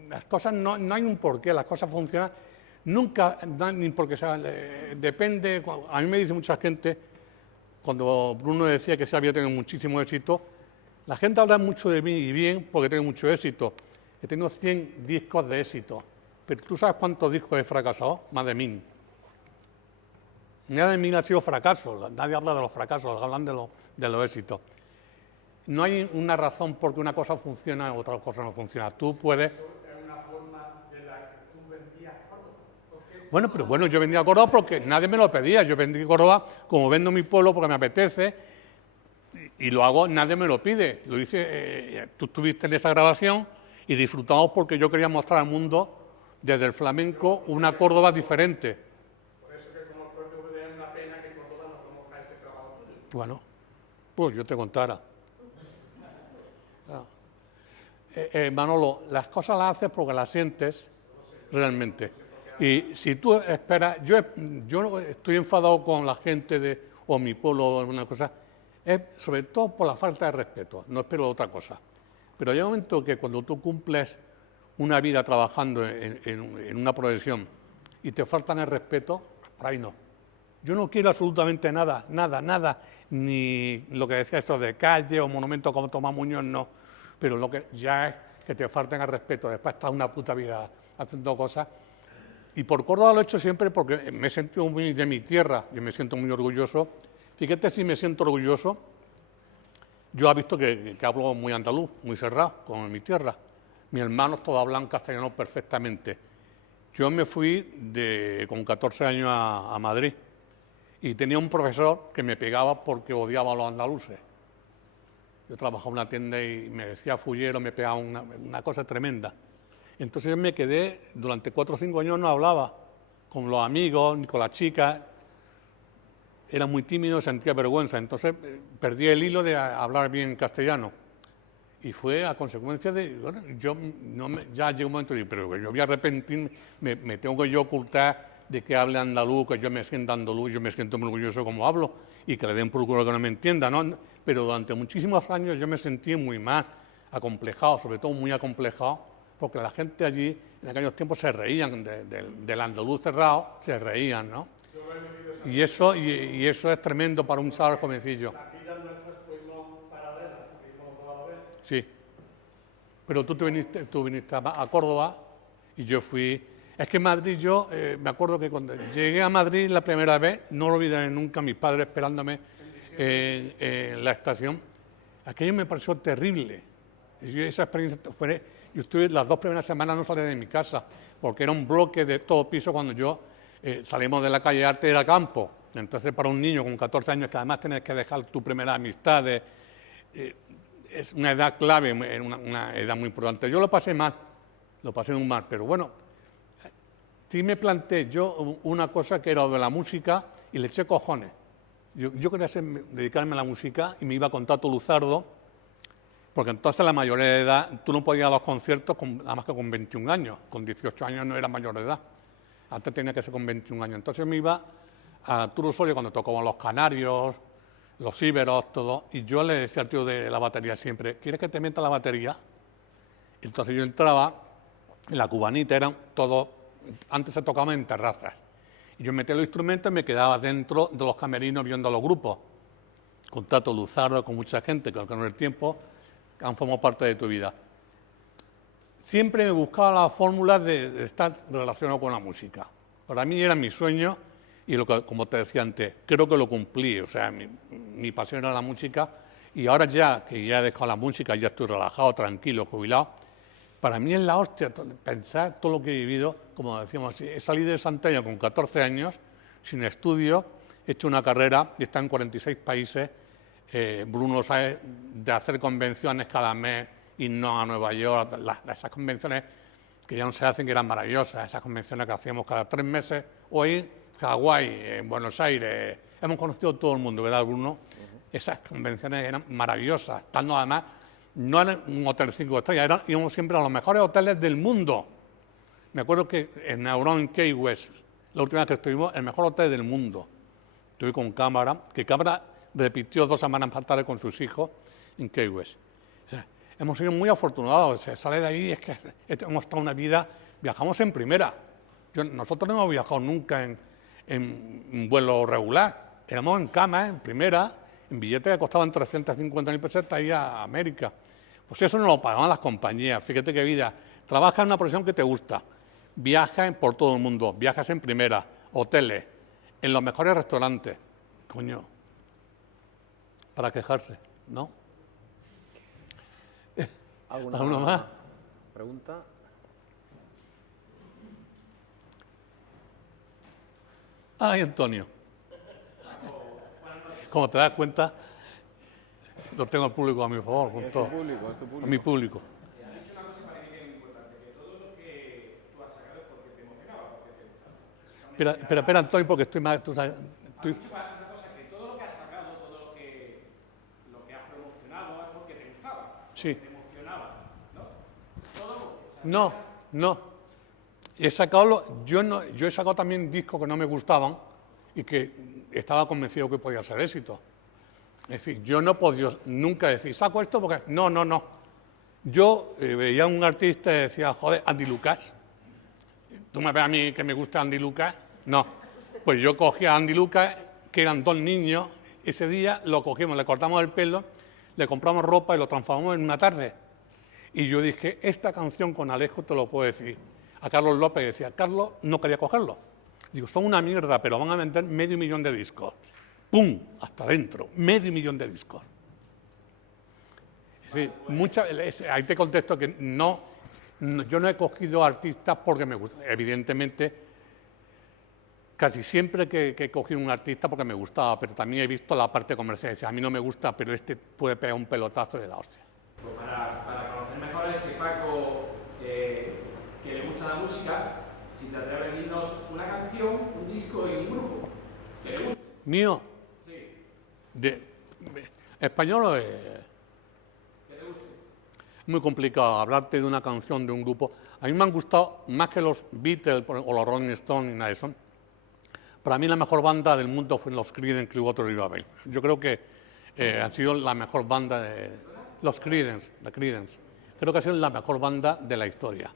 las cosas no hay un porqué, las cosas funcionan. Nunca dan ni porque sea, depende. A mí me dice mucha gente, cuando Bruno decía que se había tenido muchísimo éxito, la gente habla mucho de mí y bien porque tengo mucho éxito. He tenido 100 discos de éxito, pero ¿tú sabes cuántos discos he fracasado? Más de 1000. Nada de 1000 ha sido fracaso, nadie habla de los fracasos, hablan de los éxitos. No hay una razón por qué una cosa funciona y otra cosa no funciona. Tú puedes... Bueno, pero bueno, yo vendía Córdoba porque nadie me lo pedía. Yo vendí Córdoba como vendo mi pueblo porque me apetece y lo hago, nadie me lo pide. Lo hice, tú estuviste en esa grabación y disfrutamos porque yo quería mostrar al mundo desde el flamenco una Córdoba diferente. Por eso que como DVD es una pena que Córdoba no conozca ese trabajo tuyo. Bueno, pues yo te contara. Manolo, las cosas las haces porque las sientes realmente. Y si tú esperas, yo no estoy enfadado con la gente o mi pueblo o alguna cosa, es sobre todo por la falta de respeto, no espero otra cosa. Pero hay un momento que cuando tú cumples una vida trabajando en una profesión y te faltan el respeto, por ahí no. Yo no quiero absolutamente nada, ni lo que decía esto de calle o monumento como Tomás Muñoz, no. Pero lo que ya es que te falten el respeto, después estás una puta vida haciendo cosas. Y por Córdoba lo he hecho siempre porque me he sentido muy de mi tierra y me siento muy orgulloso. Fíjate si me siento orgulloso. Yo he visto que hablo muy andaluz, muy cerrado, como en mi tierra. Mis hermanos todos hablan castellano perfectamente. Yo me fui con 14 años a Madrid y tenía un profesor que me pegaba porque odiaba a los andaluces. Yo trabajaba en una tienda y me decía fullero, me pegaba una cosa tremenda. Entonces yo me quedé, durante 4 o 5 años no hablaba con los amigos, ni con las chicas. Era muy tímido, sentía vergüenza. Entonces perdí el hilo de hablar bien castellano. Y fue a consecuencia de... Bueno, ya llegó un momento de decir, pero yo voy a arrepentirme, me tengo que yo ocultar de que hable andaluz, que yo me sienta andaluz, yo me siento muy orgulloso como hablo, y que le den por culo que no me entienda, ¿no? Pero durante muchísimos años yo me sentí muy mal, acomplejado, sobre todo muy acomplejado, porque la gente allí, en aquellos tiempos, se reían del andaluz cerrado, se reían, ¿no? Y eso es tremendo para un chaval jovencillo. Las vidas nuestras fuimos paralelas, fuimos toda la vez. Sí. Pero tú viniste a Córdoba y yo fui... Es que en Madrid me acuerdo que cuando llegué a Madrid la primera vez, no lo olvidaré nunca, mis padres esperándome en la estación, aquello me pareció terrible. Esa experiencia yo estuve las 2 primeras semanas no salí de mi casa, porque era un bloque de todo piso cuando salimos de la calle Arte era campo. Entonces para un niño con 14 años que además tienes que dejar tu primera amistad, es una edad clave, una edad muy importante. Yo lo pasé muy mal, pero bueno, sí me planteé yo una cosa que era lo de la música y le eché cojones. Yo quería dedicarme a la música y me iba con Tato Luzardo, porque entonces la mayoría de edad, tú no podías ir a los conciertos nada más que con 21 años, con 18 años no era mayor de edad, antes tenía que ser con 21 años. Entonces me iba a Arturo Osorio cuando tocaban los Canarios, los Íberos, todo, y yo le decía al tío de la batería siempre, ¿quieres que te meta la batería? Entonces yo entraba, en la cubanita eran todos, antes se tocaban en terrazas, y yo metía los instrumentos y me quedaba dentro de los camerinos viendo los grupos, con Tato Luzardo, con mucha gente, que no es el tiempo, que han formado parte de tu vida. siempre me buscaba la fórmula de estar relacionado con la música. Para mí era mi sueño y como te decía antes, creo que lo cumplí. O sea, mi pasión era la música y ahora ya que ya he dejado la música, ya estoy relajado, tranquilo, jubilado, para mí es la hostia pensar todo lo que he vivido. Como decíamos, he salido de Santella con 14 años, sin estudio, he hecho una carrera y está en 46 países. Bruno sabe de hacer convenciones cada mes, irnos a Nueva York, esas convenciones que ya no se hacen, que eran maravillosas, esas convenciones que hacíamos cada 3 meses, o ir a Hawái, en Buenos Aires. Hemos conocido todo el mundo, ¿verdad, Bruno? Esas convenciones eran maravillosas, estando además, no en un hotel 5 estrellas, íbamos siempre a los mejores hoteles del mundo. Me acuerdo que en Neuron, en Key West, la última vez que estuvimos, el mejor hotel del mundo. Estuve con Cámara, que Cámara repitió 2 semanas más tarde con sus hijos en Key West. O sea, hemos sido muy afortunados. Se sale de ahí y es que hemos estado una vida, viajamos en primera. Nosotros no hemos viajado nunca en vuelo regular. Éramos en cama, en primera, en billetes que costaban 350.000 pesetas ahí a América. Pues eso no lo pagaban las compañías. Fíjate qué vida. Trabajas en una profesión que te gusta. Viajas por todo el mundo. Viajas en primera, hoteles, en los mejores restaurantes. Coño, para quejarse, ¿no? ¿Alguna más? ¿Pregunta? Ay, Antonio. Como te das cuenta, lo tengo al público a mi favor, con todo. A mi público. Has dicho una cosa para mí que es muy importante, que todo lo que tú has sacado es porque te emocionaba, porque te gustaba. Espera, Antonio, porque estoy más... Has dicho una cosa, que todo lo que has sacado, todo lo que has promocionado es porque te gustaba, Sí. te emocionaba, ¿no? Todo, o sea, No. Yo he sacado también discos que no me gustaban y que estaba convencido que podía ser éxito. Es decir, yo no podía nunca decir, saco esto porque... No. Yo veía a un artista y decía, joder, Andy Lucas. ¿Tú me ves a mí que me gusta Andy Lucas? No. Pues yo cogía a Andy Lucas, que eran 2 niños, ese día lo cogimos, le cortamos el pelo, le compramos ropa y lo transformamos en una tarde. Y yo dije, esta canción con Alejo te lo puedo decir. A Carlos López decía, Carlos no quería cogerlo. Digo, son una mierda, pero van a vender 500.000 de discos. ¡Pum! Hasta adentro, 500.000 de discos. Es decir, ahí te contesto que yo no he cogido artistas porque me gustan. Evidentemente, casi siempre que he cogido un artista porque me gustaba, pero también he visto la parte comercial. Dice, a mí no me gusta, pero este puede pegar un pelotazo de la hostia. pues para conocer mejor a ese Paco que le gusta la música, si te atreves a decirnos una canción, un disco y un grupo que le guste. ¿Mío? Sí. Español es Que te guste. muy complicado hablarte de una canción, de un grupo. A mí me han gustado más que los Beatles o los Rolling Stones y nada de eso. Para mí la mejor banda del mundo fue los Creedence Clearwater Revival. Yo creo que han sido la mejor banda de los Creedence, la Creedence. Creo que ha sido la mejor banda de la historia.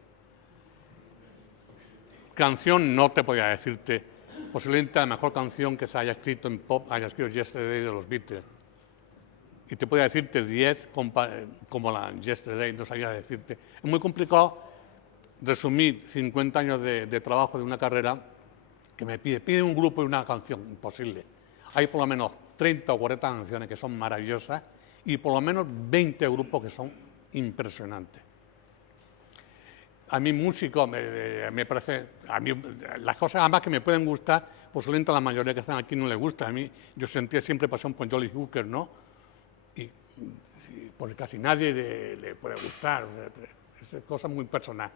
Canción no te podía decirte. Posiblemente la mejor canción que se haya escrito en pop haya escrito Yesterday de los Beatles. Y te podía decirte 10 como la Yesterday, no sabía decirte. Es muy complicado resumir 50 años de trabajo de una carrera que me pide un grupo y una canción, imposible. Hay por lo menos 30 o 40 canciones que son maravillosas y por lo menos 20 grupos que son impresionantes. A mí músico me parece, a mí las cosas además que me pueden gustar, posiblemente a la mayoría que están aquí no les gusta. A mí yo sentía siempre pasión por Jolly Hooker, ¿no? Y sí, porque casi nadie le puede gustar, es cosa muy personal.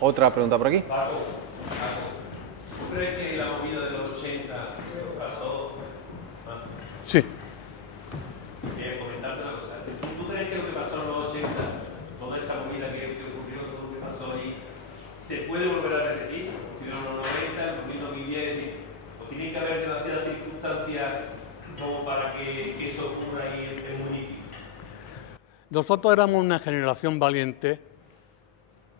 Otra pregunta por aquí. Paco, ¿tú crees que la movida de los 80 pasó? Sí. Comentarte una cosa. ¿Tú crees que lo que pasó en los 80, toda esa movida que ocurrió, todo lo que pasó ahí, se puede volver a repetir? Si no, en los 90, en 2010, o tiene que haber demasiadas circunstancias como para que eso ocurra ahí en el municipio. Nosotros éramos una generación valiente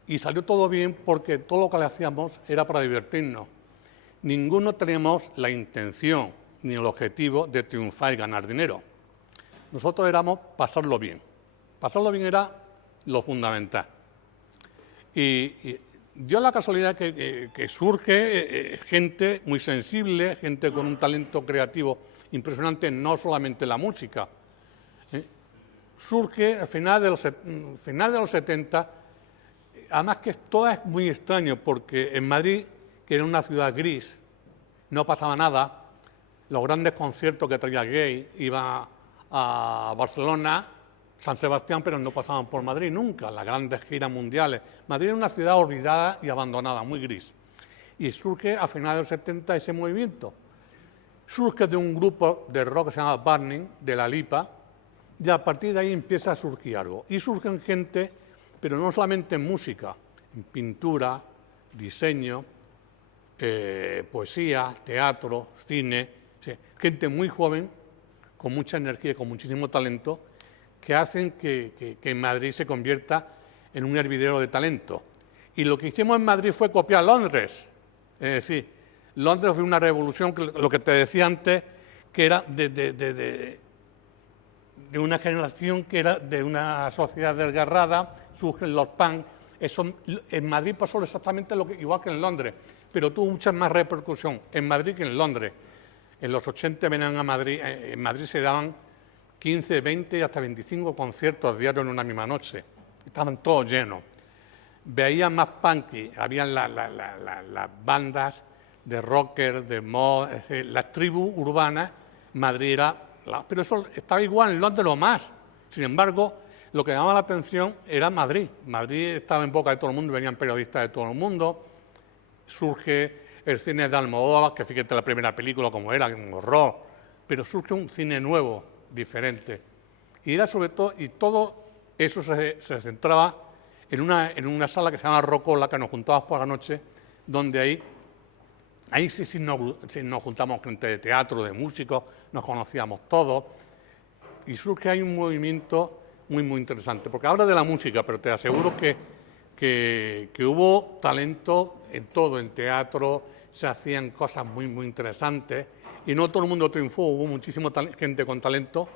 y salió todo bien porque todo lo que le hacíamos era para divertirnos. Ninguno teníamos la intención ni el objetivo de triunfar y ganar dinero. Nosotros éramos pasarlo bien, Pasarlo bien era lo fundamental. Y dio la casualidad que surge gente muy sensible, gente con un talento creativo impresionante, no solamente la música. Surge al final de los 70, además que todo es muy extraño, porque en Madrid, que era una ciudad gris, no pasaba nada, los grandes conciertos que traía Gay, iba a Barcelona, San Sebastián, pero no pasaban por Madrid nunca, las grandes giras mundiales. Madrid era una ciudad olvidada y abandonada, muy gris. Y surge a finales de los 70 ese movimiento. Surge de un grupo de rock que se llama Burning, de La Lipa, y a partir de ahí empieza a surgir algo. Y surgen gente, pero no solamente en música, en pintura, diseño, poesía, teatro, cine, gente muy joven, con mucha energía y con muchísimo talento, que hacen que en Madrid se convierta en un hervidero de talento. Y lo que hicimos en Madrid fue copiar Londres. Es decir, Londres fue una revolución, que lo que te decía antes, que era de una generación que era de una sociedad desgarrada, surgen los punk. Eso, en Madrid pasó exactamente igual que en Londres, pero tuvo mucha más repercusión en Madrid que en Londres. En los 80 venían a Madrid, en Madrid se daban 15, 20 y hasta 25 conciertos diarios en una misma noche. Estaban todos llenos. Veían más punky, habían las bandas de rockers, de mod, las tribus urbanas. Madrid era... Pero eso estaba igual en Londres o más. Sin embargo, lo que llamaba la atención era Madrid. Madrid estaba en boca de todo el mundo, venían periodistas de todo el mundo. Surge el cine de Almodóvar, que fíjate la primera película como era, un horror. Pero surge un cine nuevo, diferente. Y era sobre todo, y todo eso se centraba en una sala que se llama Rocola, que nos juntábamos por la noche, donde ahí sí nos juntamos gente de teatro, de músicos, nos conocíamos todos. Y surge ahí un movimiento muy, muy interesante, porque habla de la música, pero te aseguro que hubo talento en todo, en teatro, se hacían cosas muy, muy interesantes, y no todo el mundo triunfó, hubo muchísima gente con talento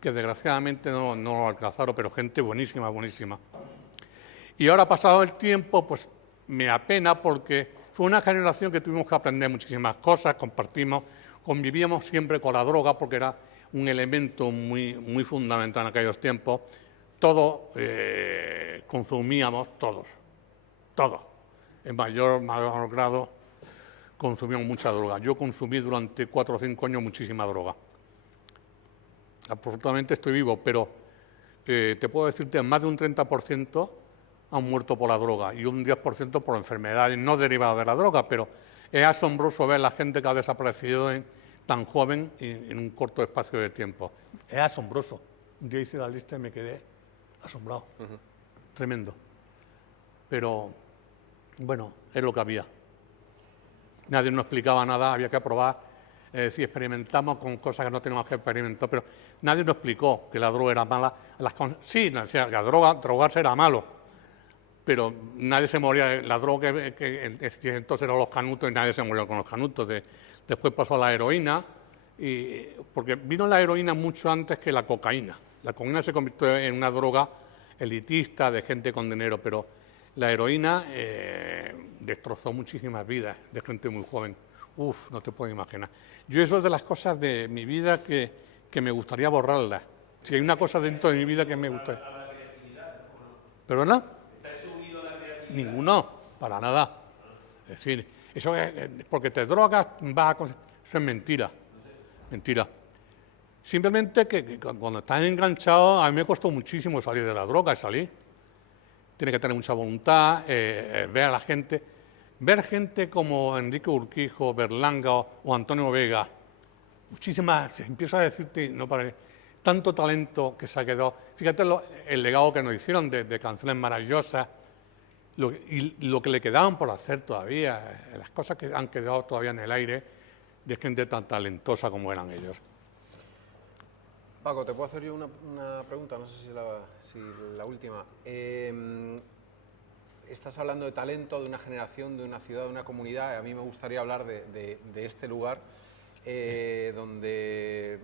que desgraciadamente no lo alcanzaron, pero gente buenísima, buenísima. Y ahora, pasado el tiempo, pues me apena, porque fue una generación que tuvimos que aprender muchísimas cosas, convivíamos siempre con la droga, porque era un elemento muy, muy fundamental en aquellos tiempos. Todos consumíamos, todos, en mayor grado consumíamos mucha droga. Yo consumí durante 4 o 5 años muchísima droga. Absolutamente estoy vivo, pero te puedo decirte, más de un 30% han muerto por la droga y un 10% por enfermedades no derivadas de la droga, pero es asombroso ver la gente que ha desaparecido tan joven en un corto espacio de tiempo. Es asombroso. Un día hice la lista y me quedé asombrado. Tremendo. Pero, bueno, es lo que había. Nadie nos explicaba nada, había que probar. Es decir, experimentamos con cosas que no teníamos que experimentar, pero nadie nos explicó que la droga era mala. Sí, la drogarse era malo, pero nadie se moría. La droga que entonces eran los canutos y nadie se murió con los canutos. Después pasó a la heroína, porque vino la heroína mucho antes que la cocaína. La cocaína se convirtió en una droga elitista de gente con dinero, pero la heroína destrozó muchísimas vidas de gente muy joven. Uf, no te puedo imaginar. Yo eso es de las cosas de mi vida que me gustaría borrarlas. Si hay una cosa dentro de mi vida que me gustaría... ¿Perdona? Ninguno, para nada. Es decir, eso es porque te drogas, eso es mentira. Mentira. Simplemente que cuando estás enganchado, a mí me costó muchísimo salir de la droga, salir. Tienes que tener mucha voluntad, ver a la gente. Ver gente como Enrique Urquijo, Berlanga o Antonio Vega, muchísimas, empiezo a decirte, no para tanto talento que se ha quedado. Fíjate el legado que nos hicieron de canciones maravillosas, y lo que le quedaban por hacer todavía, las cosas que han quedado todavía en el aire de gente tan talentosa como eran ellos. Paco, ¿te puedo hacer yo una pregunta? No sé si la última. Estás hablando de talento, de una generación, de una ciudad, de una comunidad. A mí me gustaría hablar de este lugar donde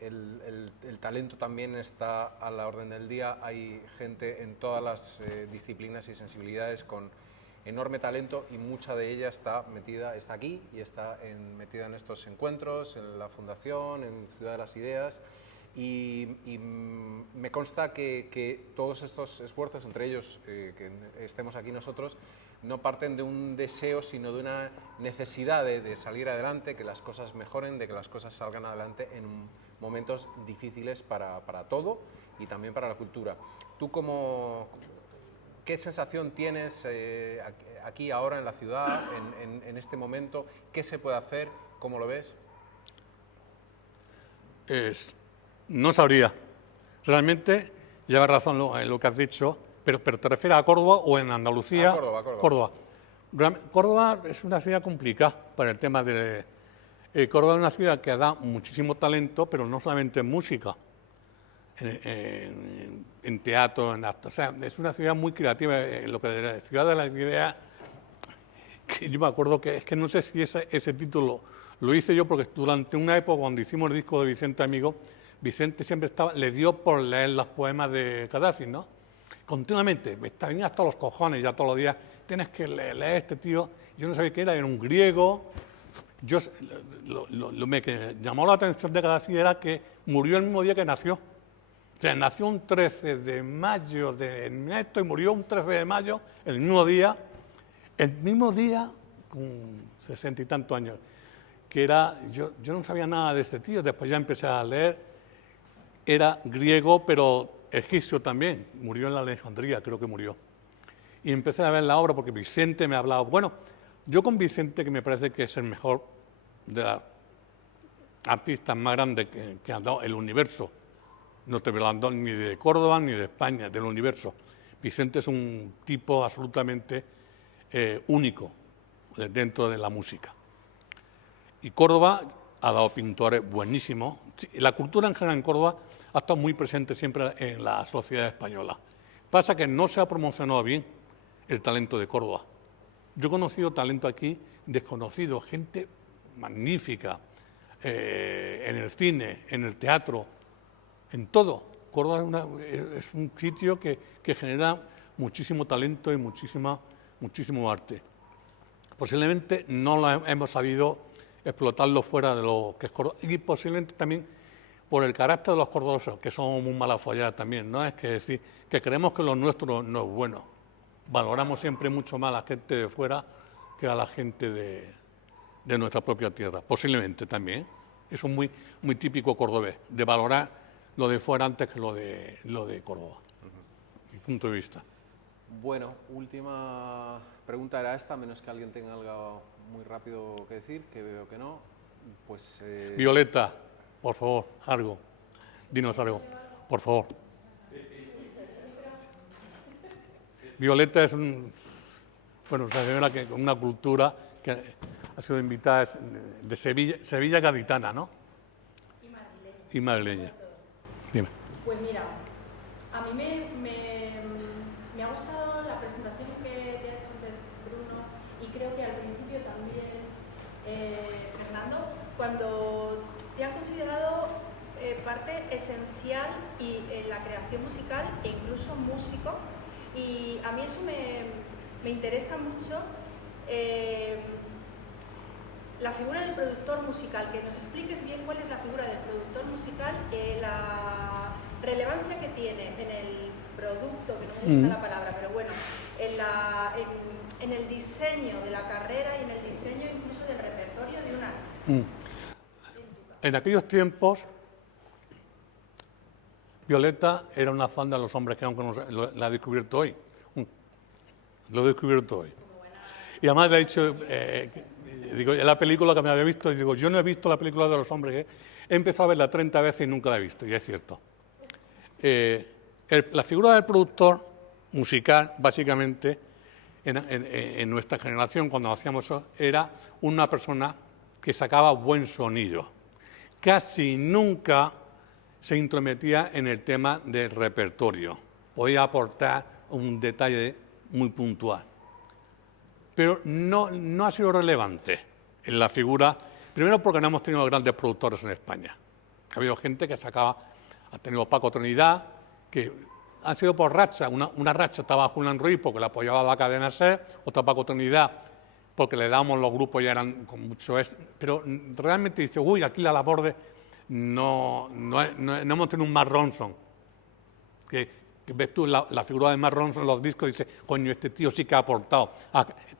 el talento también está a la orden del día. Hay gente en todas las disciplinas y sensibilidades con enorme talento y mucha de ella está aquí y está metida en estos encuentros, en la Fundación, en Ciudad de las Ideas. Y me consta que todos estos esfuerzos, entre ellos que estemos aquí nosotros, no parten de un deseo, sino de una necesidad de salir adelante, que las cosas mejoren, de que las cosas salgan adelante en momentos difíciles para todo y también para la cultura. ¿Tú qué sensación tienes aquí ahora en la ciudad, en este momento? ¿Qué se puede hacer? ¿Cómo lo ves? No sabría. Realmente llevas razón en lo que has dicho, pero ¿te refieres a Córdoba o en Andalucía? A Córdoba. Córdoba. Córdoba es una ciudad complicada para el tema de... Córdoba es una ciudad que da muchísimo talento, pero no solamente en música, en teatro, en acto. O sea, es una ciudad muy creativa. Lo que de la Ciudad de las Ideas, que yo me acuerdo que es que no sé si ese título lo hice yo, porque durante una época, cuando hicimos el disco de Vicente Amigo, Vicente siempre le dio por leer los poemas de Gaddafi, ¿no? Continuamente, me venía hasta los cojones ya todos los días, tienes que leer este tío. Yo no sabía qué era un griego. Lo que llamó la atención de Gaddafi era que murió el mismo día que nació. O sea, nació un 13 de mayo de esto y murió un 13 de mayo, el mismo día, con 60 y tantos años. Que era, yo no sabía nada de este tío, después ya empecé a leer, era griego, pero egipcio también, murió en la Alejandría, creo que murió. Y empecé a ver la obra porque Vicente me ha hablado. Bueno, yo con Vicente, que me parece que es el mejor de los artistas más grandes que ha dado el universo, no te hablando ni de Córdoba ni de España, del universo. Vicente es un tipo absolutamente único dentro de la música. Y Córdoba ha dado pintores buenísimos. La cultura en general en Córdoba ha estado muy presente siempre en la sociedad española. Pasa que no se ha promocionado bien el talento de Córdoba. Yo he conocido talento aquí desconocido, gente magnífica, en el cine, en el teatro, en todo. Córdoba es un sitio que genera muchísimo talento y muchísimo arte. Posiblemente no lo hemos sabido explotarlo fuera de lo que es Córdoba, y posiblemente también por el carácter de los cordobeses, que somos muy malafollados también, ¿no? Es que decir que creemos que lo nuestro no es bueno. Valoramos siempre mucho más a la gente de fuera que a la gente de nuestra propia tierra. Posiblemente también. Eso es muy típico cordobés, de valorar lo de fuera antes que lo de Córdoba. Mi punto de vista. Bueno, última pregunta era esta, a menos que alguien tenga algo muy rápido que decir, que veo que no. Pues, Violeta, por favor, algo. Dinos algo, por favor. Violeta es una señora con una cultura que ha sido invitada de Sevilla gaditana, ¿no? Y madrileña. Dime. Pues mira, a mí me ha gustado la presentación que te ha hecho antes Bruno, y creo que al principio también Fernando, cuando te han considerado parte esencial en la creación musical e incluso músico, y a mí eso me interesa mucho. La figura del productor musical, que nos expliques bien cuál es la figura del productor musical, la relevancia que tiene en el producto, que no me gusta la palabra, pero bueno, en el diseño de la carrera y en el diseño incluso del repertorio de un artista. En aquellos tiempos, Violeta era una fan de los hombres que aunque la he descubierto hoy. Lo he descubierto hoy. Y además le he dicho, digo, la película que me había visto, y digo, yo no he visto la película de los hombres, he empezado a verla 30 veces y nunca la he visto, y es cierto. La figura del productor musical, básicamente, en nuestra generación, cuando hacíamos eso, era una persona que sacaba buen sonido. Casi nunca se intrometía en el tema del repertorio. Podía aportar un detalle muy puntual. Pero no ha sido relevante en la figura, primero porque no hemos tenido grandes productores en España. ha habido gente que sacaba, ha tenido Paco Trinidad, que han sido por racha. Una racha estaba Julián Ruiz porque le apoyaba la cadena SER, otra Paco Trinidad porque le dábamos los grupos y eran con mucho... Pero realmente dice, uy, aquí la labor de... No hemos tenido un Mark Ronson, que ves tú la figura de Mark Ronson en los discos y dices, coño, este tío sí que ha aportado.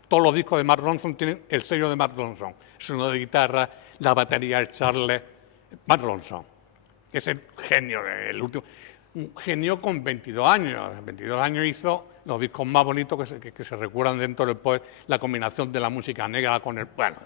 Todos los discos de Mark Ronson tienen el sello de Mark Ronson. Sonido de guitarra, la batería, el Charles. Mark Ronson, que es el genio, el último... Un genio con 22 años. 22 años hizo los discos más bonitos que se recuerdan dentro del poder, la combinación de la música negra con el... Bueno,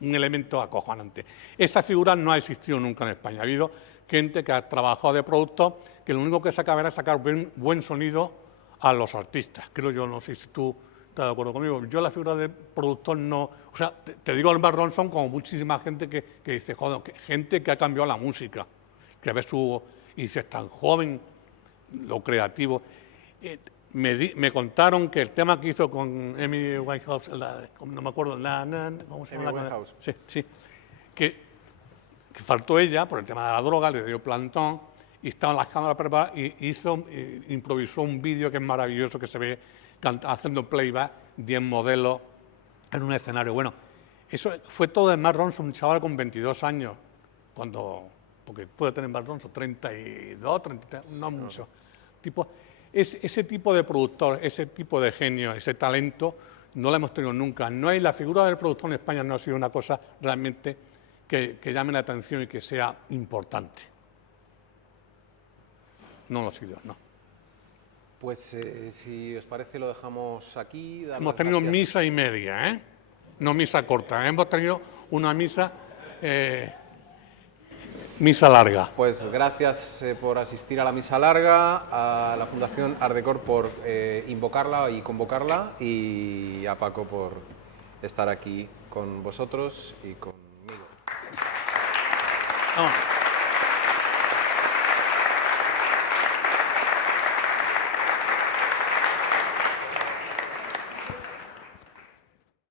un elemento acojonante. Esa figura no ha existido nunca en España. Ha habido gente que ha trabajado de productor, que lo único que sacaba era sacar buen sonido a los artistas. Creo yo, no sé si tú estás de acuerdo conmigo. Yo la figura de productor no... O sea, te digo el Mark Ronson como muchísima gente que dice, joder, gente que ha cambiado la música, que ve su... Y dice, es tan joven, lo creativo. Me contaron que el tema que hizo con Amy Winehouse, no me acuerdo, ¿cómo se llama? Amy Winehouse. Sí, que faltó ella por el tema de la droga, le dio plantón, y estaban las cámaras preparadas, y improvisó un vídeo que es maravilloso, que se ve haciendo playback, 10 modelos en un escenario. Bueno, eso fue todo de Mark Ronson, un chaval con 22 años, porque puede tener Mark Ronson 32, 33, no mucho. Ese tipo de productor, ese tipo de genio, ese talento, no lo hemos tenido nunca. La figura del productor en España no ha sido una cosa realmente que llame la atención y que sea importante. No lo ha sido, no. Pues si os parece lo dejamos aquí. Hemos tenido misa y media, ¿eh? No misa corta, ¿eh? Hemos tenido una misa larga. Pues gracias por asistir a la misa larga, a la Fundación Art Decor por invocarla y convocarla, y a Paco por estar aquí con vosotros y conmigo. Vamos.